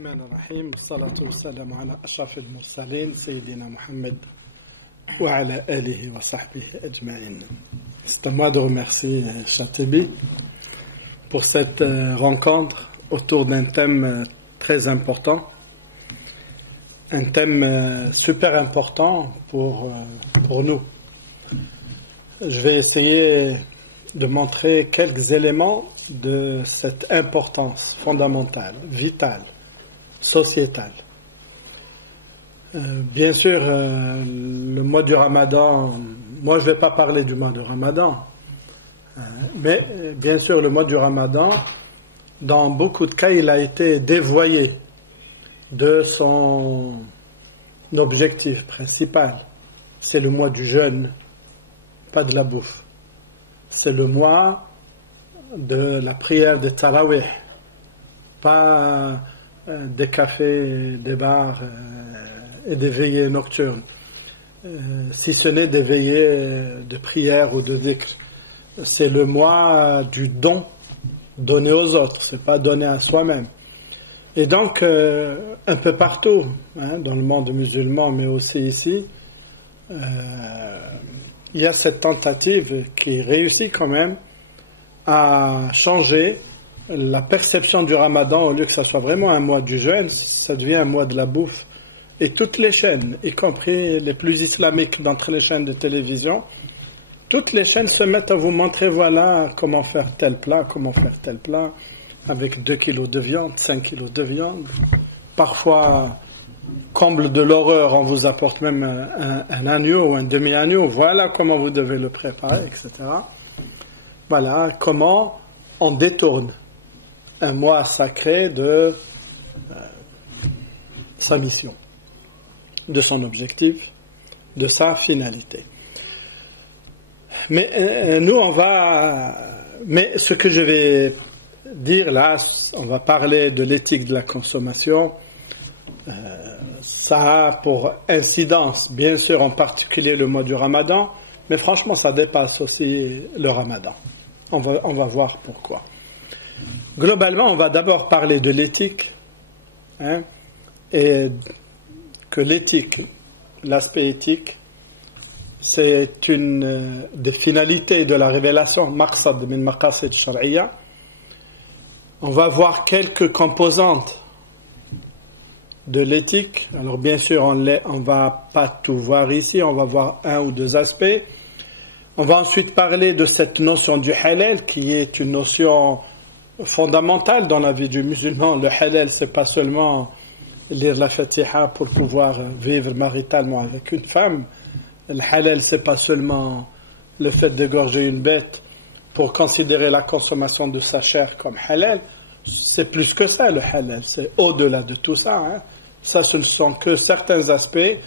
الرحمن الرحيم والصلاة والسلام على أشرف المرسلين سيدنا Mohammed وعلى آله وصحبه أجمعين. C'est à moi de remercier Chatibi pour cette rencontre autour d'un thème très important, un thème super important pour nous. Je vais essayer de montrer quelques éléments de cette importance fondamentale, vitale, sociétale. Bien sûr, le mois du Ramadan, moi je ne vais pas parler du mois du Ramadan, mais bien sûr le mois du Ramadan, dans beaucoup de cas, il a été dévoyé de son objectif principal. C'est le mois du jeûne, pas de la bouffe. C'est le mois de la prière de Tarawih, pas des cafés, des bars et des veillées nocturnes, si ce n'est des veillées de prière ou de dhikr. C'est le mois du don donné aux autres, c'est pas donné à soi-même. Et donc, un peu partout, dans le monde musulman, mais aussi ici, il y a cette tentative qui réussit quand même à changer la perception du Ramadan. Au lieu que ça soit vraiment un mois du jeûne, ça devient un mois de la bouffe. Et toutes les chaînes, y compris les plus islamiques d'entre les chaînes de télévision, toutes les chaînes se mettent à vous montrer, voilà comment faire tel plat, avec 2 kilos de viande, 5 kilos de viande. Parfois, comble de l'horreur, on vous apporte même un agneau ou un demi-agneau. Voilà comment vous devez le préparer, etc. Voilà comment on détourne un mois sacré de sa mission, de son objectif, de sa finalité. Mais mais ce que je vais dire là, on va parler de l'éthique de la consommation. Ça a pour incidence, bien sûr, en particulier le mois du Ramadan, mais franchement, ça dépasse aussi le Ramadan. On va voir pourquoi. Globalement, on va d'abord parler de l'éthique, et que l'éthique, l'aspect éthique, c'est une des finalités de la révélation, maqsad min maqasid shar'iyya. On va voir quelques composantes de l'éthique. Alors bien sûr, on va pas tout voir ici, on va voir un ou deux aspects. On va ensuite parler de cette notion du halal, qui est une notion fondamentale dans la vie du musulman. Le halal, c'est pas seulement lire la Fatiha pour pouvoir vivre maritalement avec une femme. Le halal, c'est pas seulement le fait d'égorger une bête pour considérer la consommation de sa chair comme halal. C'est plus que ça, le halal. C'est au-delà de tout ça. Ça, ce ne sont que certains aspects,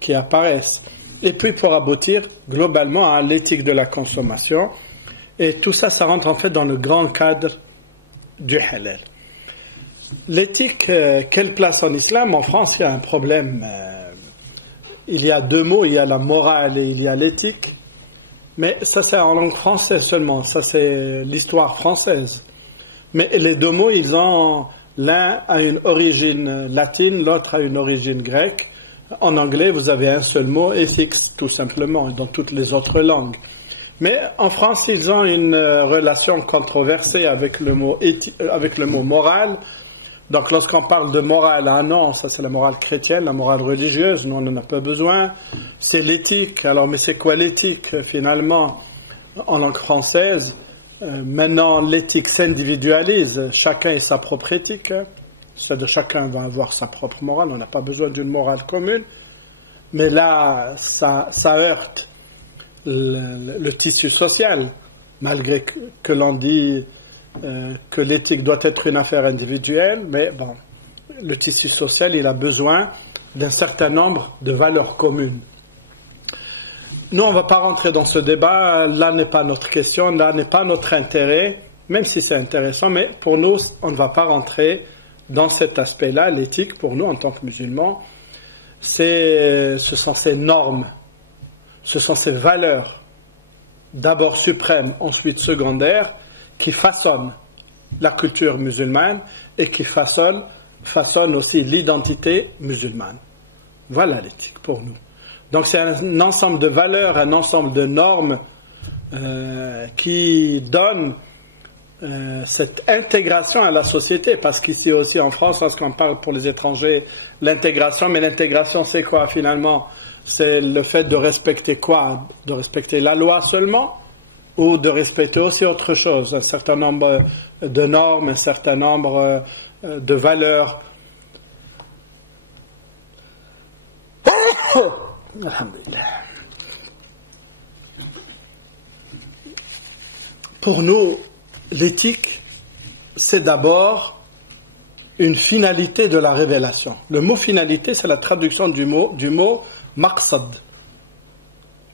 qui apparaissent. Et puis, pour aboutir globalement à l'éthique de la consommation. Et tout ça, ça rentre en fait dans le grand cadre du halal. L'éthique, quelle place en islam? En France, il y a un problème. Il y a deux mots, il y a la morale et il y a l'éthique. Mais ça, c'est en langue française seulement. Ça, c'est l'histoire française. Mais les deux mots, l'un a une origine latine, l'autre a une origine grecque. En anglais, vous avez un seul mot, ethics, tout simplement, et dans toutes les autres langues. Mais en France, ils ont une relation controversée avec le mot moral. Donc, lorsqu'on parle de morale, non, ça c'est la morale chrétienne, la morale religieuse, nous on n'en a pas besoin. C'est l'éthique. Alors, mais c'est quoi l'éthique, finalement, en langue française? Maintenant, l'éthique s'individualise. Chacun a sa propre éthique. C'est-à-dire chacun va avoir sa propre morale. On n'a pas besoin d'une morale commune. Mais là, ça heurte le tissu social, malgré que l'on dit que l'éthique doit être une affaire individuelle. Mais bon, le tissu social, il a besoin d'un certain nombre de valeurs communes. Nous, on ne va pas rentrer dans ce débat. Là n'est pas notre question, là n'est pas notre intérêt, même si c'est intéressant. Mais pour nous, on ne va pas rentrer dans cet aspect-là. L'éthique, pour nous, en tant que musulmans, ce sont ces normes, ce sont ces valeurs, d'abord suprêmes, ensuite secondaires, qui façonnent la culture musulmane et qui façonne aussi l'identité musulmane. Voilà l'éthique pour nous. Donc c'est un ensemble de valeurs, un ensemble de normes qui donnent cette intégration à la société, parce qu'ici aussi en France, lorsqu'on parle pour les étrangers l'intégration, mais l'intégration c'est quoi finalement? C'est le fait de respecter quoi? De respecter la loi seulement, ou de respecter aussi autre chose, un certain nombre de normes, un certain nombre de valeurs. Alhamdulillah. Pour nous, l'éthique, c'est d'abord une finalité de la révélation. Le mot finalité, c'est la traduction du mot maqsad.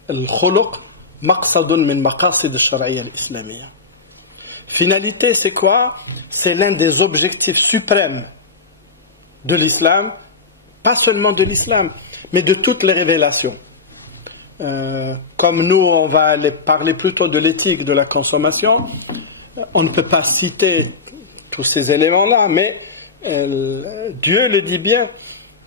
Al-khuluq maqsadun min maqasid al-shar'iyya al-islamiyya. Finalité, c'est quoi? C'est l'un des objectifs suprêmes de l'islam, pas seulement de l'islam, mais de toutes les révélations. Comme nous, on va aller parler plutôt de l'éthique de la consommation, on ne peut pas citer tous ces éléments-là, mais Dieu le dit bien,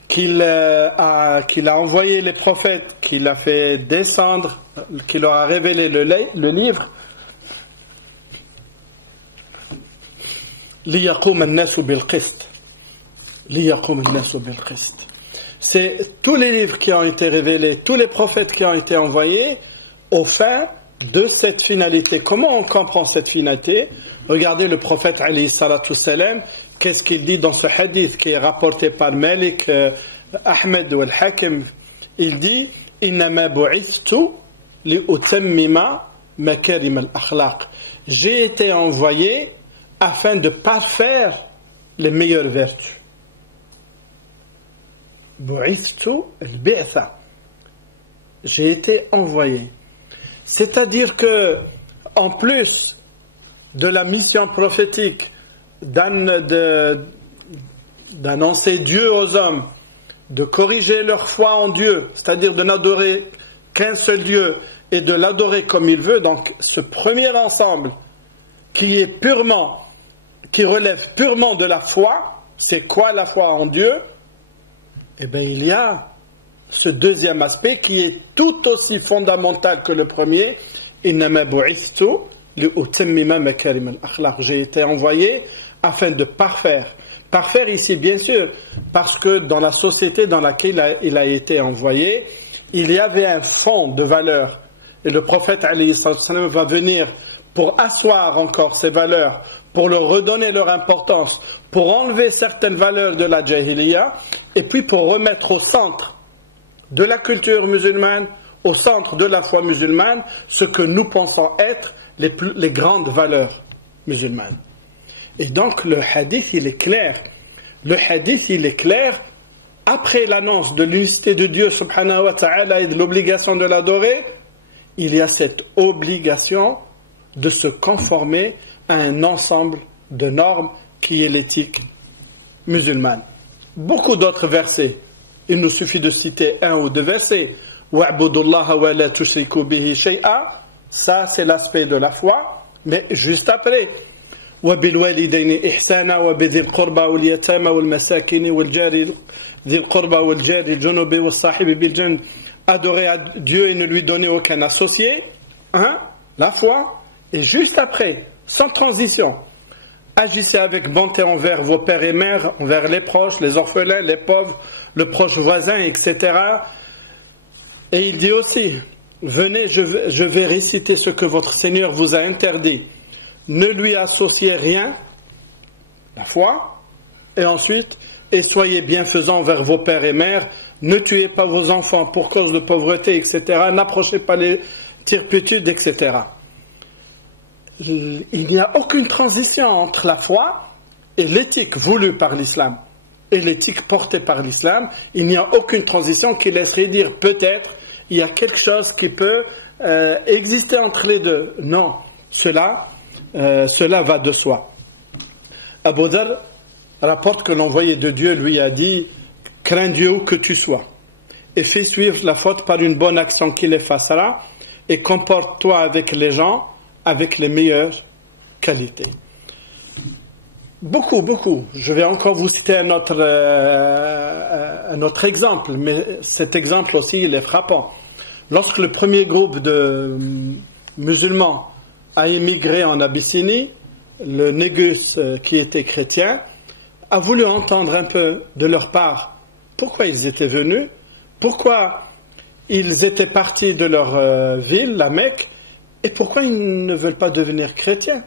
qu'il a envoyé les prophètes, qu'il a fait descendre, qu'il leur a révélé le livre. لِيَقُومَ النَّاسُ بِالْقِسْطِ لِيَقُومَ النَّاسُ بِالْقِسْطِ. C'est tous les livres qui ont été révélés, tous les prophètes qui ont été envoyés au fin de cette finalité. Comment on comprend cette finalité? Regardez le prophète alayhi salatu salam, qu'est-ce qu'il dit dans ce hadith qui est rapporté par Malik Ahmed ou Al-Hakim? Il dit إِنَّمَا بُعِثْتُ لِأُتَمِّمَ مَكَارِمَ الْأَخْلَاقِ. J'ai été envoyé afin de parfaire les meilleures vertus. Bu'ithtu al-bi'tha. J'ai été envoyé. C'est-à-dire que, en plus de la mission prophétique d'annoncer Dieu aux hommes, de corriger leur foi en Dieu, c'est-à-dire de n'adorer qu'un seul Dieu et de l'adorer comme il veut, donc ce premier ensemble qui relève purement de la foi, c'est quoi la foi en Dieu? Eh bien, il y a ce deuxième aspect qui est tout aussi fondamental que le premier. إِنَّمَا بُعِثْتُ لِأُتَمِّمَ مَكَارِمَ الْأَخْلَاقِ. J'ai été envoyé afin de parfaire. Parfaire ici, bien sûr, parce que dans la société dans laquelle il a été envoyé, il y avait un fond de valeurs. Et le prophète alayhi sallam va venir pour asseoir encore ces valeurs, pour leur redonner leur importance, pour enlever certaines valeurs de la jahiliya, et puis pour remettre au centre de la culture musulmane, au centre de la foi musulmane, ce que nous pensons être les grandes valeurs musulmanes. Et donc le hadith, il est clair. Le hadith, il est clair. Après l'annonce de l'unicité de Dieu subhanahu wa ta'ala et de l'obligation de l'adorer, il y a cette obligation de se conformer à un ensemble de normes qui est l'éthique musulmane. Beaucoup d'autres versets. Il nous suffit de citer un ou deux versets. وَاعْبُدُوا اللَّهَ وَلَا تُشْرِكُوا بِهِ شَيْئًا. Ça, c'est l'aspect de la foi. Mais juste après, وَبِالْوَالِدَيْنِ إِحْسَانًا وَبِذِي الْقُرْبَى وَالْيَتَامَى وَالْمَسَاكِينِ وَالْجَارِ ذِي الْقُرْبَى وَالْجَارِ الْجُنُبِ وَالصَّاحِبِ بِالْجَنبِ. Adorer à Dieu et ne lui donner aucun associé. La foi. Et juste après, sans transition, agissez avec bonté envers vos pères et mères, envers les proches, les orphelins, les pauvres, le proche voisin, etc. Et il dit aussi, venez, je vais réciter ce que votre Seigneur vous a interdit. Ne lui associez rien, la foi, et ensuite, et soyez bienfaisants envers vos pères et mères, ne tuez pas vos enfants pour cause de pauvreté, etc. N'approchez pas les turpitudes, etc. Il n'y a aucune transition entre la foi et l'éthique voulue par l'islam et l'éthique portée par l'islam. Il n'y a aucune transition qui laisserait dire peut-être il y a quelque chose qui peut exister entre les deux. Non, cela va de soi. Abu Dharr rapporte que l'envoyé de Dieu lui a dit crains Dieu où que tu sois et fais suivre la faute par une bonne action qui l'effacera et comporte-toi avec les gens avec les meilleures qualités. Beaucoup, beaucoup. Je vais encore vous citer un autre exemple, mais cet exemple aussi, il est frappant. Lorsque le premier groupe de musulmans a émigré en Abyssinie, le Négus, qui était chrétien, a voulu entendre un peu de leur part pourquoi ils étaient venus, pourquoi ils étaient partis de leur ville, la Mecque, et pourquoi ils ne veulent pas devenir chrétiens,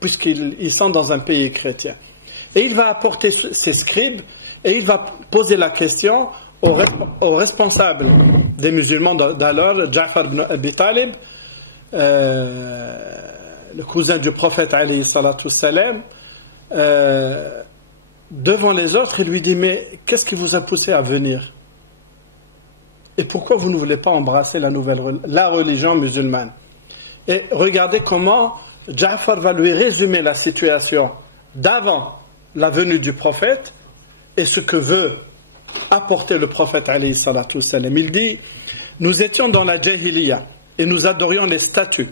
puisqu'ils sont dans un pays chrétien. Et il va apporter ses scribes et il va poser la question aux responsables des musulmans d'alors, Ja'far ibn Abi Talib, le cousin du prophète alayhi salatu wassalam, devant les autres, il lui dit: mais qu'est-ce qui vous a poussé à venir? Et pourquoi vous ne voulez pas embrasser la religion musulmane? Et regardez comment Ja'far va lui résumer la situation d'avant la venue du prophète et ce que veut apporter le prophète alayhi salatu wassalam. Il dit: nous étions dans la jahiliya et nous adorions les statues,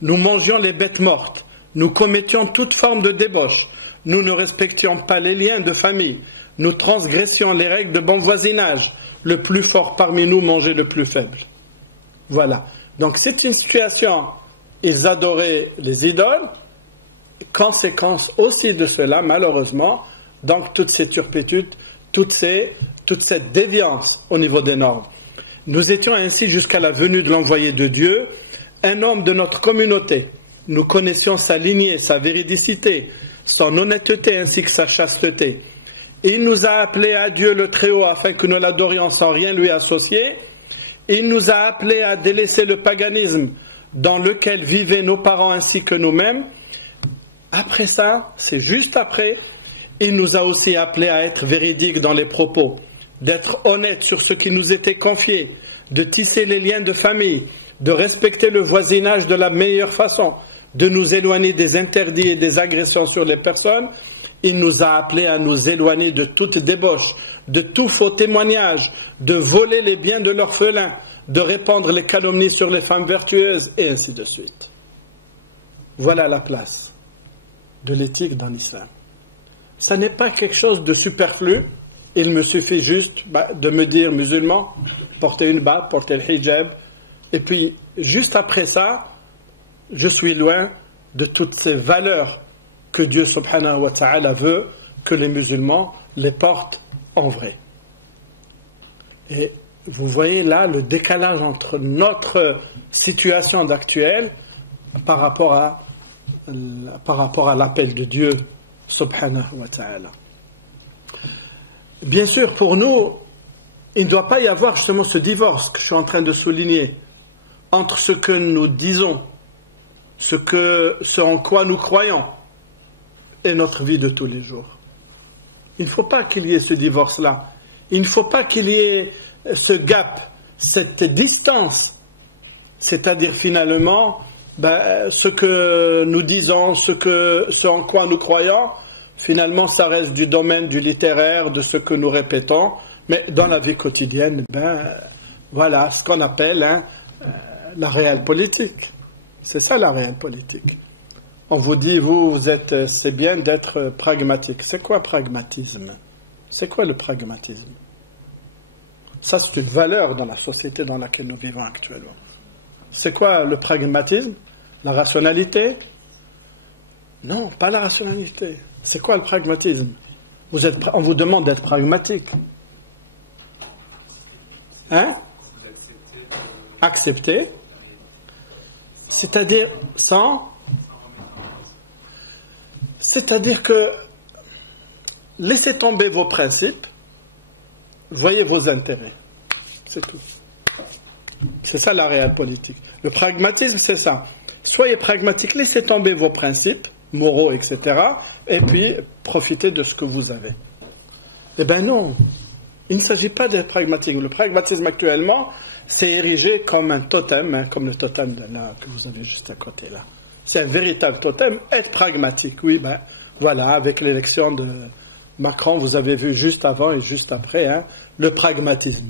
nous mangions les bêtes mortes, nous commettions toute forme de débauche, nous ne respections pas les liens de famille, nous transgressions les règles de bon voisinage, le plus fort parmi nous mangeait le plus faible. Voilà. Donc c'est une situation, ils adoraient les idoles, conséquence aussi de cela, malheureusement, donc toute cette turpitude, toute cette déviance au niveau des normes. Nous étions ainsi jusqu'à la venue de l'envoyé de Dieu, un homme de notre communauté. Nous connaissions sa lignée, sa véridicité, son honnêteté ainsi que sa chasteté. Il nous a appelés à Dieu le Très-Haut afin que nous l'adorions sans rien lui associer. Il nous a appelés à délaisser le paganisme dans lequel vivaient nos parents ainsi que nous-mêmes. Après ça, c'est juste après, il nous a aussi appelés à être véridiques dans les propos, d'être honnêtes sur ce qui nous était confié, de tisser les liens de famille, de respecter le voisinage de la meilleure façon, de nous éloigner des interdits et des agressions sur les personnes. Il nous a appelés à nous éloigner de toute débauche, de tout faux témoignage, de voler les biens de l'orphelin, de répandre les calomnies sur les femmes vertueuses, et ainsi de suite. Voilà la place de l'éthique dans l'islam. Ça n'est pas quelque chose de superflu. Il me suffit juste de me dire musulman, porter une barbe, porter le hijab, et puis juste après ça, je suis loin de toutes ces valeurs que Dieu subhanahu wa ta'ala veut que les musulmans les portent en vrai. Et vous voyez là le décalage entre notre situation d'actuelle par rapport à l'appel de Dieu subhanahu wa ta'ala. Bien sûr, pour nous, il ne doit pas y avoir justement ce divorce que je suis en train de souligner entre ce que nous disons, ce en quoi nous croyons et notre vie de tous les jours. Il ne faut pas qu'il y ait ce divorce-là. Il ne faut pas qu'il y ait ce gap, cette distance. C'est-à-dire finalement, ce que nous disons, ce en quoi nous croyons, finalement ça reste du domaine du littéraire, de ce que nous répétons, mais dans la vie quotidienne, voilà ce qu'on appelle la réelle politique. C'est ça la réelle politique. On vous dit, c'est bien d'être pragmatique. C'est quoi pragmatisme? C'est quoi le pragmatisme? Ça, c'est une valeur dans la société dans laquelle nous vivons actuellement. C'est quoi le pragmatisme? La rationalité? Non, pas la rationalité. C'est quoi le pragmatisme? On vous demande d'être pragmatique. Accepter. C'est-à-dire C'est-à-dire que laissez tomber vos principes, voyez vos intérêts. C'est tout. C'est ça la réelle politique. Le pragmatisme, c'est ça. Soyez pragmatique, laissez tomber vos principes moraux, etc. et puis profitez de ce que vous avez. Eh bien non, il ne s'agit pas d'être pragmatique. Le pragmatisme actuellement, c'est érigé comme un totem, comme le totem là, que vous avez juste à côté là. C'est un véritable totem, être pragmatique. Oui, voilà, avec l'élection de Macron, vous avez vu juste avant et juste après, le pragmatisme.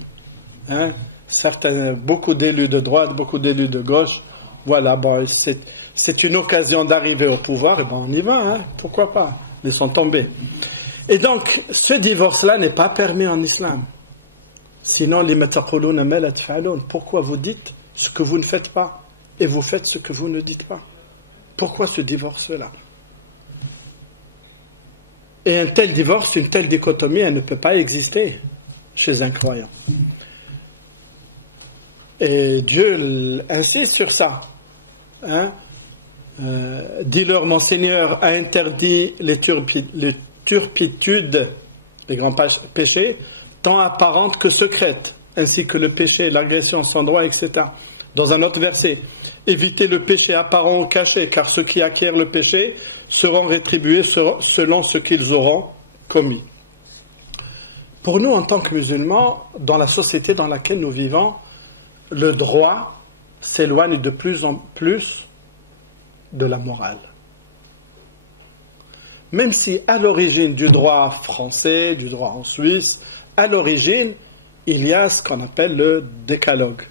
Beaucoup d'élus de droite, beaucoup d'élus de gauche, voilà, c'est une occasion d'arriver au pouvoir, et on y va, pourquoi pas. laissons tomber. Et donc, ce divorce-là n'est pas permis en islam. Sinon, pourquoi vous dites ce que vous ne faites pas et vous faites ce que vous ne dites pas? Pourquoi ce divorce-là? Et un tel divorce, une telle dichotomie, elle ne peut pas exister chez un croyant. Et Dieu insiste sur ça. Dis-leur, mon Seigneur a interdit les turpitudes, les grands péchés, tant apparentes que secrètes, ainsi que le péché, l'agression sans droit, etc. Dans un autre verset, évitez le péché apparent ou caché, car ceux qui acquièrent le péché seront rétribués selon ce qu'ils auront commis. Pour nous, en tant que musulmans, dans la société dans laquelle nous vivons, le droit s'éloigne de plus en plus de la morale. Même si à l'origine du droit français, du droit en Suisse, à l'origine, il y a ce qu'on appelle le décalogue.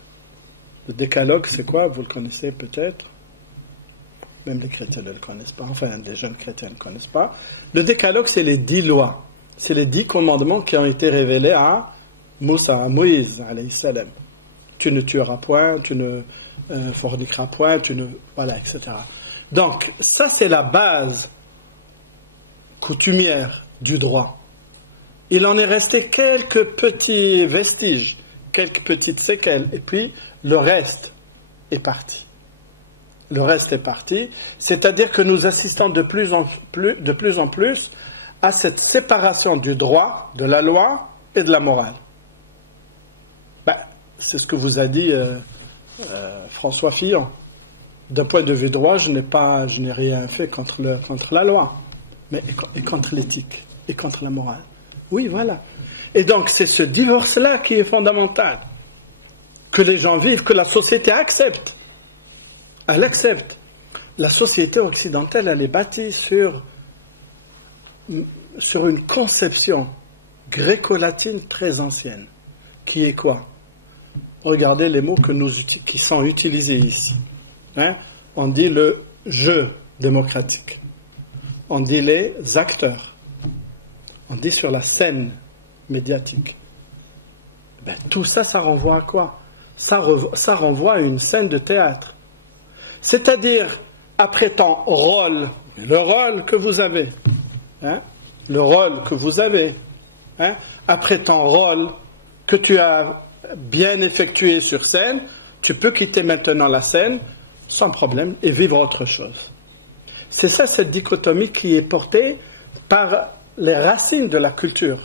Le décalogue, c'est quoi? Vous le connaissez peut-être. Même les chrétiens ne le connaissent pas. Enfin, les jeunes chrétiens ne le connaissent pas. Le décalogue, c'est les 10 lois. C'est les 10 commandements qui ont été révélés à Moussa, à Moïse, alayhi salam. Tu ne tueras point, tu ne forniqueras point, voilà, etc. Donc, ça, c'est la base coutumière du droit. Il en est resté quelques petits vestiges, quelques petites séquelles, et puis le reste est parti. Le reste est parti, c'est-à-dire que nous assistons de plus en plus à cette séparation du droit, de la loi et de la morale. C'est ce que vous a dit François Fillon. D'un point de vue droit, je n'ai rien fait contre la loi, mais et contre l'éthique, et contre la morale. Oui, voilà. Et donc, c'est ce divorce-là qui est fondamental. Que les gens vivent, que la société accepte. Elle accepte. La société occidentale, elle est bâtie sur une conception gréco-latine très ancienne. Qui est quoi? Regardez les mots qui sont utilisés ici. On dit le jeu démocratique. On dit les acteurs. On dit sur la scène médiatique. Tout ça, ça renvoie à quoi? Ça renvoie à une scène de théâtre. C'est-à-dire, après ton rôle, le rôle que vous avez, le rôle que vous avez, après ton rôle que tu as bien effectué sur scène, tu peux quitter maintenant la scène sans problème et vivre autre chose. C'est ça, cette dichotomie qui est portée par les racines de la culture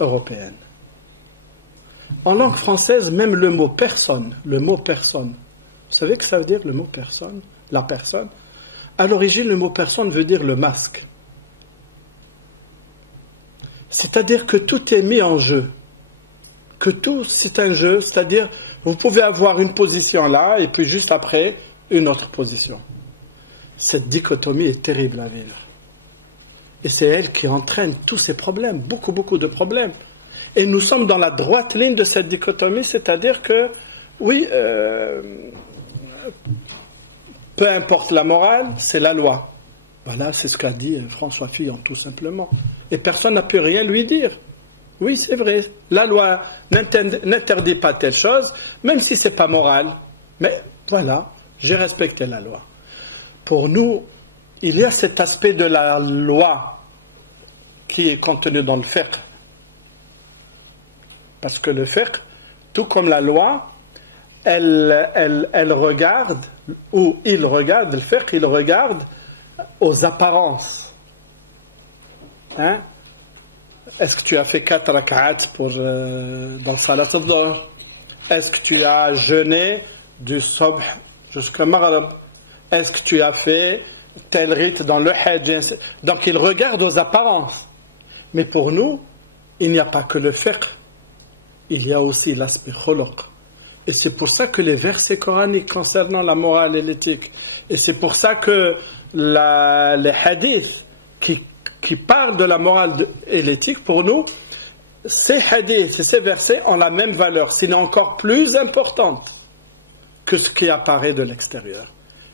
européenne. En langue française, même le mot personne, vous savez que ça veut dire le mot personne, la personne? À l'origine, le mot personne veut dire le masque. C'est-à-dire que tout est mis en jeu. Que tout, c'est un jeu, c'est-à-dire, vous pouvez avoir une position là, et puis juste après, une autre position. Cette dichotomie est terrible à vivre. Et c'est elle qui entraîne tous ces problèmes, beaucoup de problèmes. Et nous sommes dans la droite ligne de cette dichotomie, c'est-à-dire que, oui, peu importe la morale, c'est la loi. Voilà, c'est ce qu'a dit François Fillon, tout simplement. Et personne n'a pu rien lui dire. Oui, c'est vrai, la loi n'interdit pas telle chose, même si ce n'est pas moral. Mais voilà, j'ai respecté la loi. Pour nous, il y a cet aspect de la loi qui est contenu dans le fiqh. Parce que le fiqh, tout comme la loi, elle regarde, ou il regarde, le fiqh, il regarde aux apparences. Est-ce que tu as fait 4 rak'at dans Salat al-Dhuhr? Est-ce que tu as jeûné du Subh jusqu'au Maghrib? Est-ce que tu as fait tel rite dans le Hajj? Donc il regarde aux apparences. Mais pour nous, il n'y a pas que le fiqh. Il y a aussi l'aspect khuluq. Et c'est pour ça que les versets coraniques concernant la morale et l'éthique, et c'est pour ça que les hadiths qui parlent de la morale et l'éthique, pour nous, ces hadiths et ces versets ont la même valeur, sinon encore plus importante que ce qui apparaît de l'extérieur.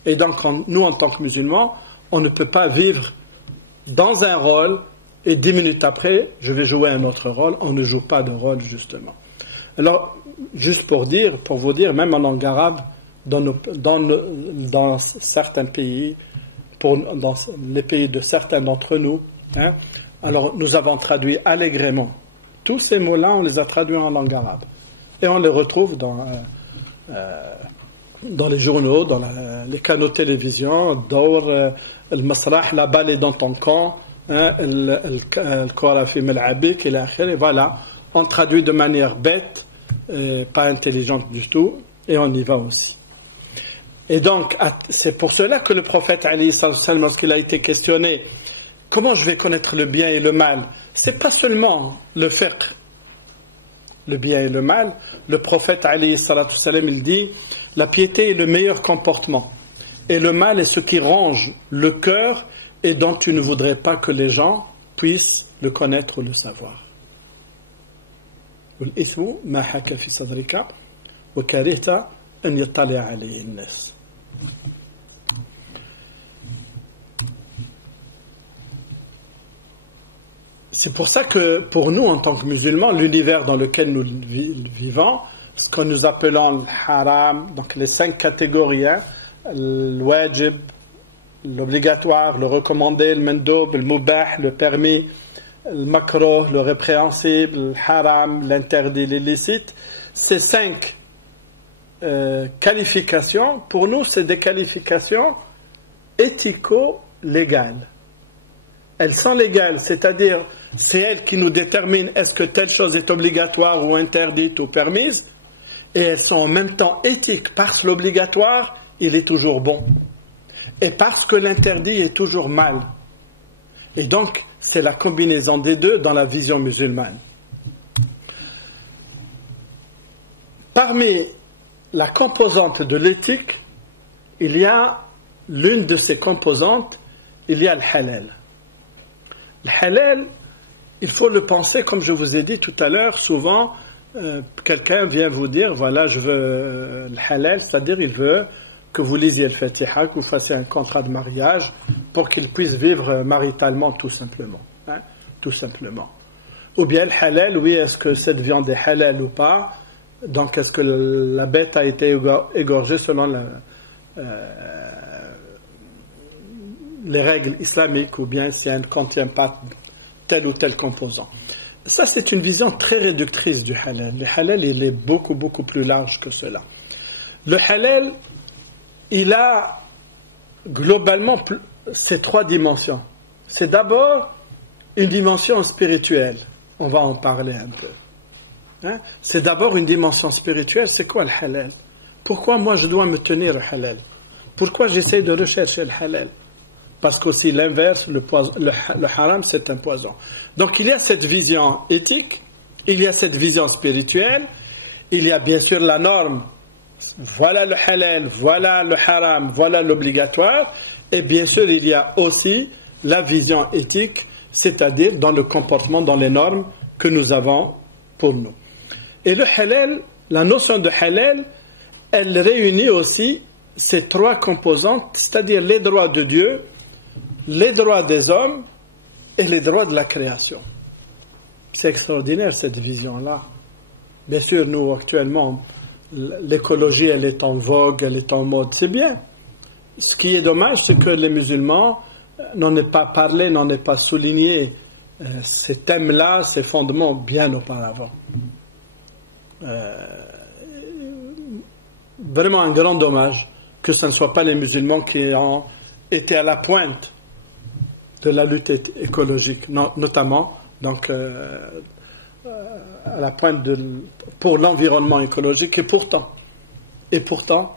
Et donc, nous, en tant que musulmans, on ne peut pas vivre dans un rôle et 10 minutes après, je vais jouer un autre rôle. On ne joue pas de rôle, justement. Alors, juste pour vous dire, même en langue arabe, dans certains pays, dans les pays de certains d'entre nous, alors nous avons traduit allègrement. Tous ces mots-là, on les a traduits en langue arabe. Et on les retrouve dans les journaux, dans les canaux de télévision, Dawr, le Masrah, la balle est dans ton camp, le Korafi Mel'abik, et voilà. On traduit de manière bête, pas intelligente du tout, et on y va aussi. Et donc, c'est pour cela que le prophète, lorsqu'il a été questionné, comment je vais connaître le bien et le mal? C'est pas seulement le fiqh, le bien et le mal. Le prophète, il dit, la piété est le meilleur comportement, et le mal est ce qui ronge le cœur et dont tu ne voudrais pas que les gens puissent le connaître ou le savoir. والإثم ما حاك في صدرك وكرهت أن يطلع عليه الناس. C'est pour ça que pour nous en tant que musulmans, l'univers dans lequel nous vivons, ce que nous appelons le haram, donc les 5 catégories, le wajib, l'obligatoire, le recommandé, le mandoub, le mubah, le permis, le makruh, le répréhensible, le haram, l'interdit, l'illicite, ces 5 qualifications, pour nous, c'est des qualifications éthico-légales. Elles sont légales, c'est-à-dire, c'est elles qui nous déterminent est-ce que telle chose est obligatoire ou interdite ou permise, et elles sont en même temps éthiques, parce que l'obligatoire, il est toujours bon, et parce que l'interdit est toujours mal. Et donc, c'est la combinaison des deux dans la vision musulmane. Parmi la composante de l'éthique, il y a l'une de ces composantes, il y a le halal. Le halal, il faut le penser, comme je vous ai dit tout à l'heure, souvent, quelqu'un vient vous dire, voilà, je veux le halal, c'est-à-dire il veut que vous lisiez le Fatiha, que vous fassiez un contrat de mariage pour qu'il puisse vivre maritalement tout simplement. Tout simplement. Ou bien le halal, oui, est-ce que cette viande est halal ou pas? Donc est-ce que la bête a été égorgée selon les règles islamiques, ou bien si elle ne contient pas tel ou tel composant? Ça, c'est une vision très réductrice du halal. Le halal, il est beaucoup, beaucoup plus large que cela. Le halal, il a globalement ces 3 dimensions. C'est d'abord une dimension spirituelle. On va en parler un peu. C'est d'abord une dimension spirituelle. C'est quoi le halal? Pourquoi moi je dois me tenir au halal? Pourquoi j'essaie de rechercher le halal? Parce qu'aussi l'inverse, le haram, c'est un poison. Donc il y a cette vision éthique, il y a cette vision spirituelle, il y a bien sûr la norme. Voilà le halal, voilà le haram, voilà l'obligatoire. Et bien sûr, il y a aussi la vision éthique, c'est-à-dire dans le comportement, dans les normes que nous avons pour nous. Et le halal, la notion de halal, elle réunit aussi ces 3 composantes, c'est-à-dire les droits de Dieu, les droits des hommes et les droits de la création. C'est extraordinaire cette vision-là. Bien sûr, nous actuellement, l'écologie, elle est en vogue, elle est en mode, c'est bien. Ce qui est dommage, c'est que les musulmans n'en aient pas parlé, n'en aient pas souligné ces thèmes-là, ces fondements bien auparavant. Vraiment un grand dommage que ce ne soit pas les musulmans qui ont été à la pointe de la lutte écologique, notamment donc, à la pointe pour l'environnement écologique. Et pourtant,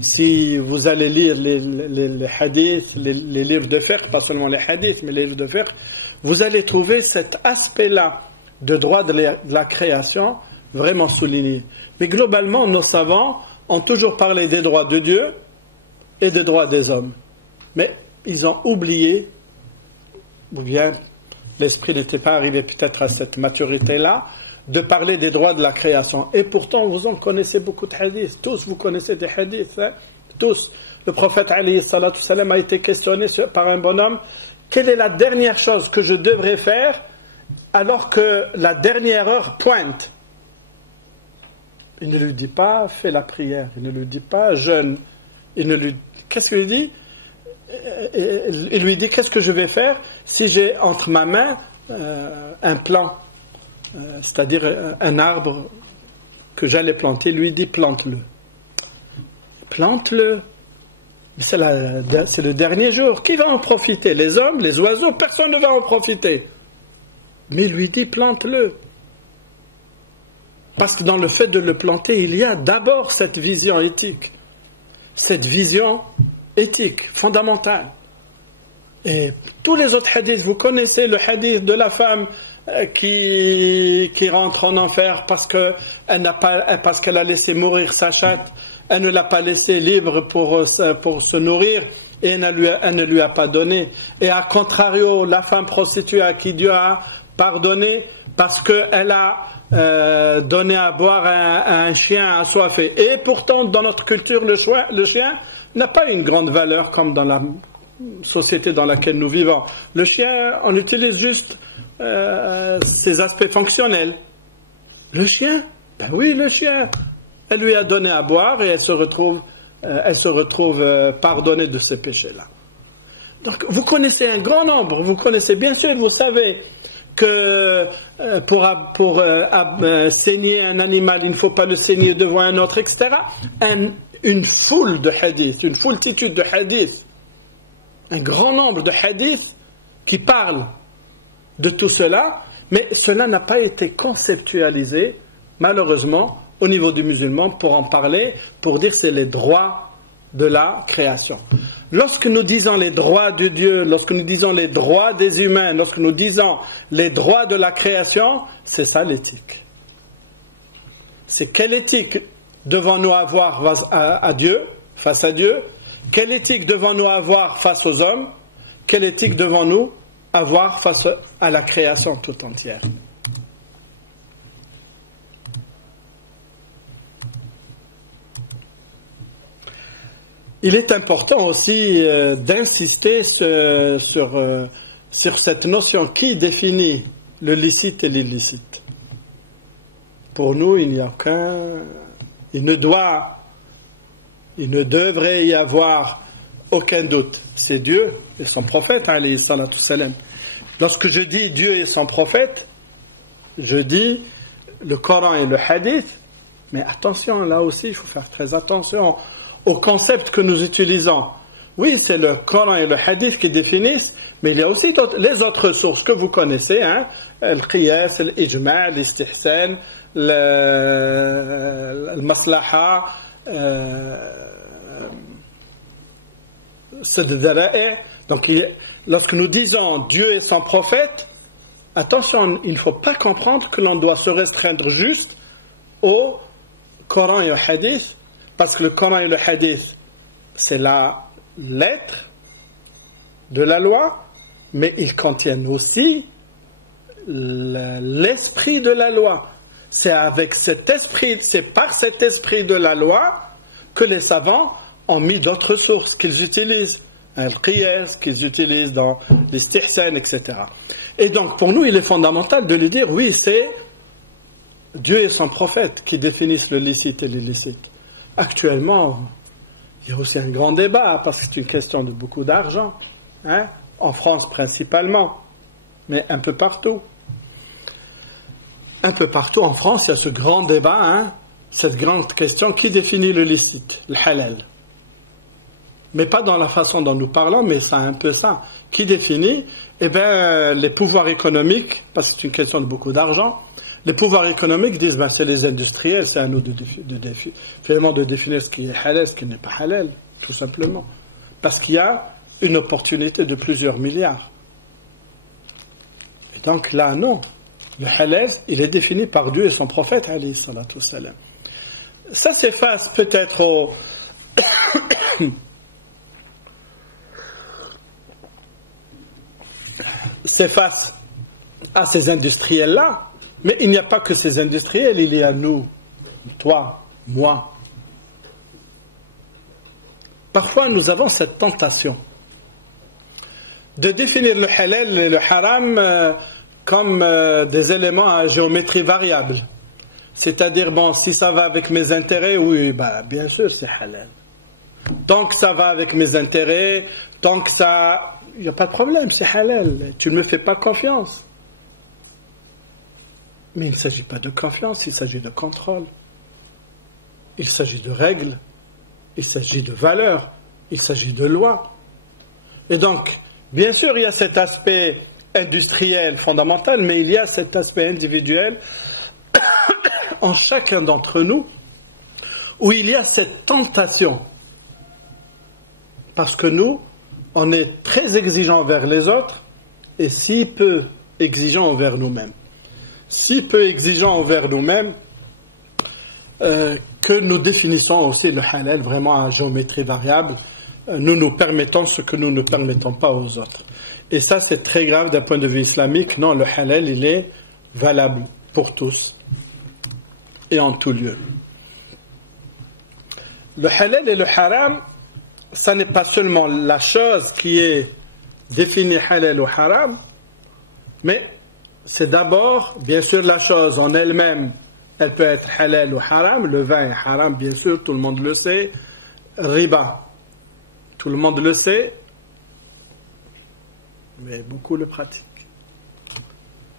si vous allez lire les hadiths, les livres de fiqh, pas seulement les hadiths, mais les livres de fiqh, vous allez trouver cet aspect-là de droit de la création vraiment souligné. Mais globalement, nos savants ont toujours parlé des droits de Dieu et des droits des hommes. Mais ils ont oublié, ou bien l'esprit n'était pas arrivé peut-être à cette maturité-là, de parler des droits de la création. Et pourtant, vous en connaissez beaucoup de hadiths. Tous, vous connaissez des hadiths. tous. Le prophète alayhi salatu salam a été questionné par un bonhomme, quelle est la dernière chose que je devrais faire alors que la dernière heure pointe? Il ne lui dit pas fais la prière, il ne lui dit pas jeûne, qu'est-ce qu'il lui dit? Il lui dit qu'est-ce que je vais faire si j'ai entre ma main un plant, c'est-à-dire un arbre que j'allais planter. Il lui dit plante-le. Plante-le. C'est le dernier jour. Qui va en profiter? Les hommes, les oiseaux, personne ne va en profiter. Mais il lui dit plante-le. Parce que dans le fait de le planter, il y a d'abord cette vision éthique. Cette vision éthique, fondamentale. Et tous les autres hadiths, vous connaissez le hadith de la femme qui rentre en enfer parce qu'elle a laissé mourir sa chatte, elle ne l'a pas laissé libre pour se nourrir et elle ne lui a pas donné. Et à contrario, la femme prostituée à qui Dieu a pardonné parce qu'elle a donné à boire à un chien assoiffé. Et pourtant, dans notre culture, le chien n'a pas une grande valeur comme dans la société dans laquelle nous vivons. Le chien, on utilise juste ses aspects fonctionnels. Le chien, ben oui, le chien, elle lui a donné à boire et elle se retrouve pardonnée de ses péchés-là. Donc, vous connaissez un grand nombre, vous connaissez bien sûr, vous savez que pour saigner un animal, il ne faut pas le saigner devant un autre, etc. Une foule de hadiths, une foultitude de hadiths, un grand nombre de hadiths qui parlent de tout cela, mais cela n'a pas été conceptualisé, malheureusement, au niveau du musulman, pour en parler, pour dire c'est les droits de la création. Lorsque nous disons les droits de Dieu, lorsque nous disons les droits des humains, lorsque nous disons les droits de la création, c'est ça l'éthique. C'est quelle éthique devons-nous avoir à Dieu, face à Dieu? Quelle éthique devons-nous avoir face aux hommes? Quelle éthique devons-nous avoir face à la création tout entière? Il est important aussi d'insister sur cette notion qui définit le licite et l'illicite. Pour nous, il ne devrait y avoir aucun doute. C'est Dieu et son prophète, alayhi salatu salam. Lorsque je dis Dieu et son prophète, je dis le Coran et le Hadith, mais attention, là aussi, il faut faire très attention au concept que nous utilisons. Oui, c'est le Coran et le Hadith qui définissent, mais il y a aussi les autres sources que vous connaissez, le Qiyas, l'Ijma', l'Istihsan, le Maslaha, donc lorsque nous disons Dieu et son prophète, attention, il ne faut pas comprendre que l'on doit se restreindre juste au Coran et au Hadith, parce que le Coran et le Hadith c'est la lettre de la loi, mais ils contiennent aussi l'esprit de la loi. C'est avec cet esprit, c'est par cet esprit de la loi que les savants ont mis d'autres sources qu'ils utilisent, le Qiyas, qu'ils utilisent dans l'Istihsan, etc. Et donc pour nous il est fondamental de lui dire oui, c'est Dieu et son prophète qui définissent le licite et l'illicite. Actuellement, il y a aussi un grand débat parce que c'est une question de beaucoup d'argent, en France principalement, mais un peu partout. Un peu partout en France, il y a ce grand débat, cette grande question, qui définit le licite, le halal? Mais pas dans la façon dont nous parlons, mais c'est un peu ça. Qui définit? Eh bien, les pouvoirs économiques, parce que c'est une question de beaucoup d'argent, les pouvoirs économiques disent c'est les industriels, c'est à nous de définir ce qui est halal, ce qui n'est pas halal, tout simplement. Parce qu'il y a une opportunité de plusieurs milliards. Et donc là, non. Le halal, il est défini par Dieu et son prophète, alayhi salatu salam. Ça s'efface peut-être au... s'efface à ces industriels-là, mais il n'y a pas que ces industriels, il y a nous, toi, moi. parfois nous avons cette tentation de définir le halal et le haram comme des éléments à géométrie variable. C'est-à-dire, bon, si ça va avec mes intérêts, oui, bah, bien sûr, c'est halal. Tant que ça va avec mes intérêts, tant que ça... Il n'y a pas de problème, c'est halal. Tu ne me fais pas confiance. Mais il ne s'agit pas de confiance, il s'agit de contrôle. Il s'agit de règles. Il s'agit de valeurs. Il s'agit de lois. Et donc, bien sûr, il y a cet aspect industriel fondamental, mais il y a cet aspect individuel en chacun d'entre nous, où il y a cette tentation. Parce que nous, on est très exigeants envers les autres et si peu exigeants envers nous-mêmes. Si peu exigeants envers nous-mêmes que nous définissons aussi le halal vraiment à géométrie variable. Nous nous permettons ce que nous ne permettons pas aux autres. Et ça, c'est très grave d'un point de vue islamique. Non, le halal, il est valable pour tous et en tout lieu. Le halal et le haram, ça n'est pas seulement la chose qui est définie halal ou haram, mais c'est d'abord, bien sûr, la chose en elle-même. Elle peut être halal ou haram. Le vin est haram, bien sûr, tout le monde le sait. Riba, tout le monde le sait, mais beaucoup le pratiquent.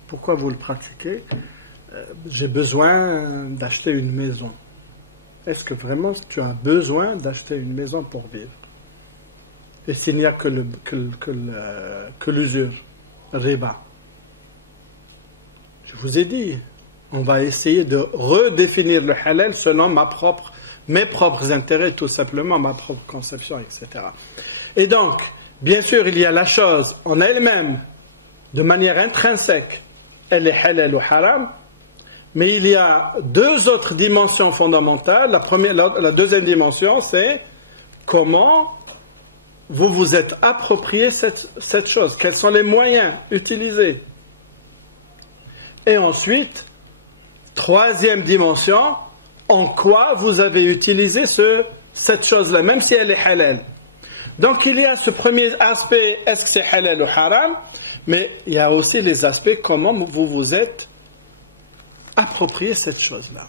Pourquoi vous le pratiquez? J'ai besoin d'acheter une maison. Est-ce que vraiment tu as besoin d'acheter une maison pour vivre? Et s'il n'y a que l'usure, riba. Je vous ai dit, on va essayer de redéfinir le halal selon mes propres intérêts, tout simplement, ma propre conception, etc. Et donc, bien sûr, il y a la chose en elle-même, de manière intrinsèque, elle est halal ou haram, mais il y a deux autres dimensions fondamentales. La deuxième dimension, c'est comment vous vous êtes approprié cette chose. Quels sont les moyens utilisés? Et ensuite, troisième dimension, en quoi vous avez utilisé cette chose-là, même si elle est halal. Donc il y a ce premier aspect, est-ce que c'est halal ou haram, mais il y a aussi les aspects, comment vous vous êtes approprié cette chose-là.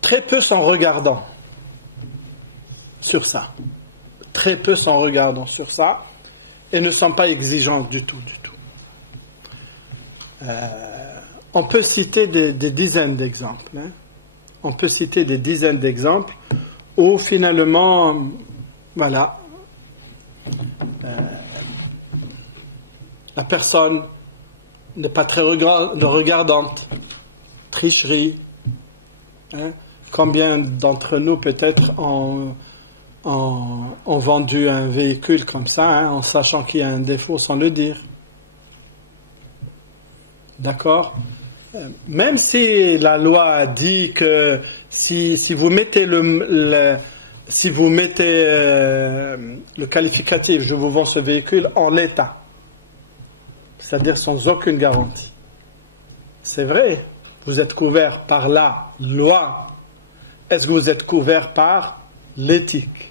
Très peu sont regardants sur ça. Très peu sont regardants sur ça et ne sont pas exigeants du tout. On peut citer des dizaines d'exemples. On peut citer des dizaines d'exemples où finalement, voilà, la personne n'est pas très regardante, tricherie. Combien d'entre nous peut-être ont vendu un véhicule comme ça, en sachant qu'il y a un défaut sans le dire? D'accord? Même si la loi dit que si vous mettez le qualificatif, je vous vends ce véhicule en l'état, c'est-à-dire sans aucune garantie. C'est vrai, vous êtes couvert par la loi. Est-ce que vous êtes couvert par l'éthique?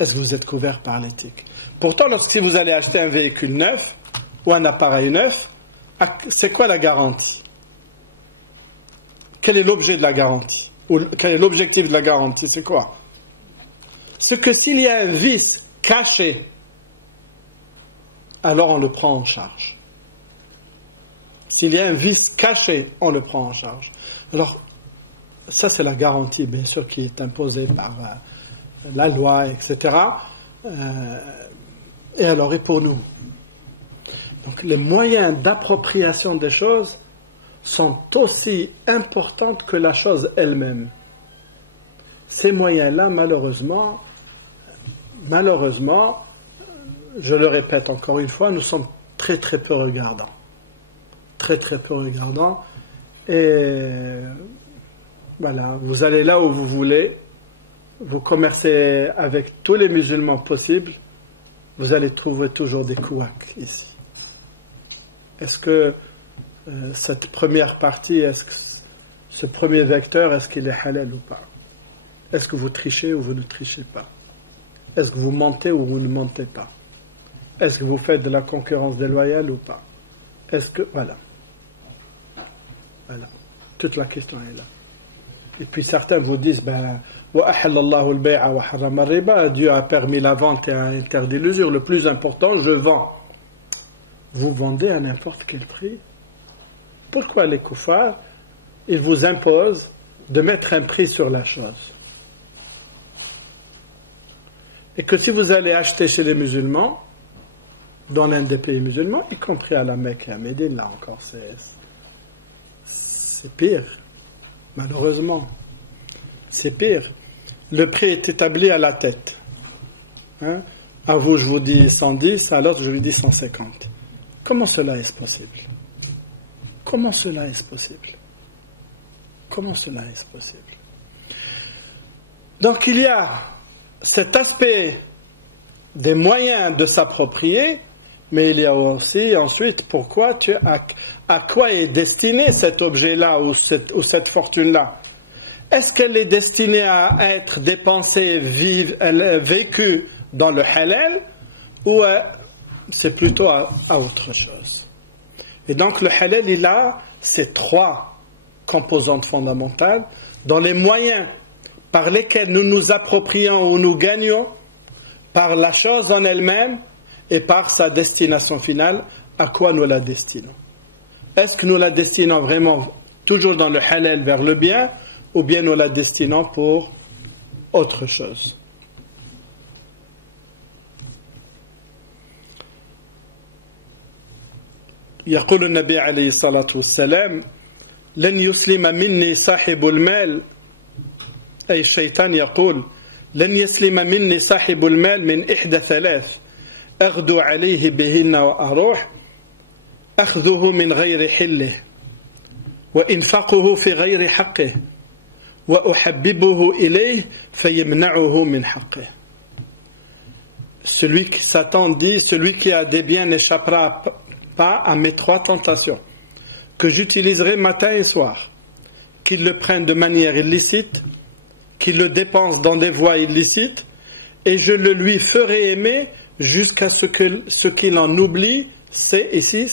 Est-ce que vous êtes couvert par l'éthique? Pourtant, lorsque vous allez acheter un véhicule neuf ou un appareil neuf, c'est quoi la garantie? Quel est l'objet de la garantie? Ou quel est l'objectif de la garantie? C'est quoi? C'est que s'il y a un vice caché, alors on le prend en charge. S'il y a un vice caché, on le prend en charge. Alors, ça c'est la garantie, bien sûr, qui est imposée par la loi, etc. Et alors, et pour nous? Donc, les moyens d'appropriation des choses sont aussi importants que la chose elle-même. Ces moyens-là, malheureusement, je le répète encore une fois, nous sommes très très peu regardants. Très très peu regardants. Et voilà, vous allez là où vous voulez, vous commercez avec tous les musulmans possibles, vous allez trouver toujours des couacs ici. Est-ce que cette première partie, est-ce que ce premier vecteur, est-ce qu'il est halal ou pas? Est-ce que vous trichez ou vous ne trichez pas? Est-ce que vous mentez ou vous ne mentez pas? Est-ce que vous faites de la concurrence déloyale ou pas? Est-ce que... Voilà. Voilà. Toute la question est là. Et puis certains vous disent, Dieu a permis la vente et a interdit l'usure. Le plus important, je vends. Vous vendez à n'importe quel prix. Pourquoi les koufars, ils vous imposent de mettre un prix sur la chose? Et que si vous allez acheter chez les musulmans, dans l'un des pays musulmans, y compris à la Mecque et à Médine, là encore, c'est pire. Malheureusement, c'est pire. Le prix est établi à la tête. Hein? À vous, je vous dis 110, à l'autre, je vous dis 150. Comment cela est possible? Comment cela est possible? Comment cela est possible? Donc, il y a cet aspect des moyens de s'approprier, mais il y a aussi ensuite pourquoi à quoi est destiné cet objet-là ou cette fortune-là. Est-ce qu'elle est destinée à être dépensée, vécue dans le halal, ou c'est plutôt à autre chose? Et donc le halal, il a ces trois composantes fondamentales dans les moyens par lesquels nous nous approprions ou nous gagnons par la chose en elle-même et par sa destination finale, à quoi nous la destinons. Est-ce que nous la destinons vraiment toujours dans le halal vers le bien, ou bien nous la destinons pour autre chose? يقول النبي عليه الصلاة والسلام لن يسلم مني صاحب المال أي الشيطان يقول لن يسلم مني صاحب المال من إحدى ثلاث أغدو عليه بهن وأروح أخذه من غير حله وإنفقه في غير حقه وأحببه إليه فيمنعه من حقه. Celui qui Satan dit, celui qui a des biens n'échappera pas à mes trois tentations que j'utiliserai matin et soir, qu'il le prenne de manière illicite, qu'il le dépense dans des voies illicites, et je le lui ferai aimer jusqu'à ce qu'il en oublie, c'est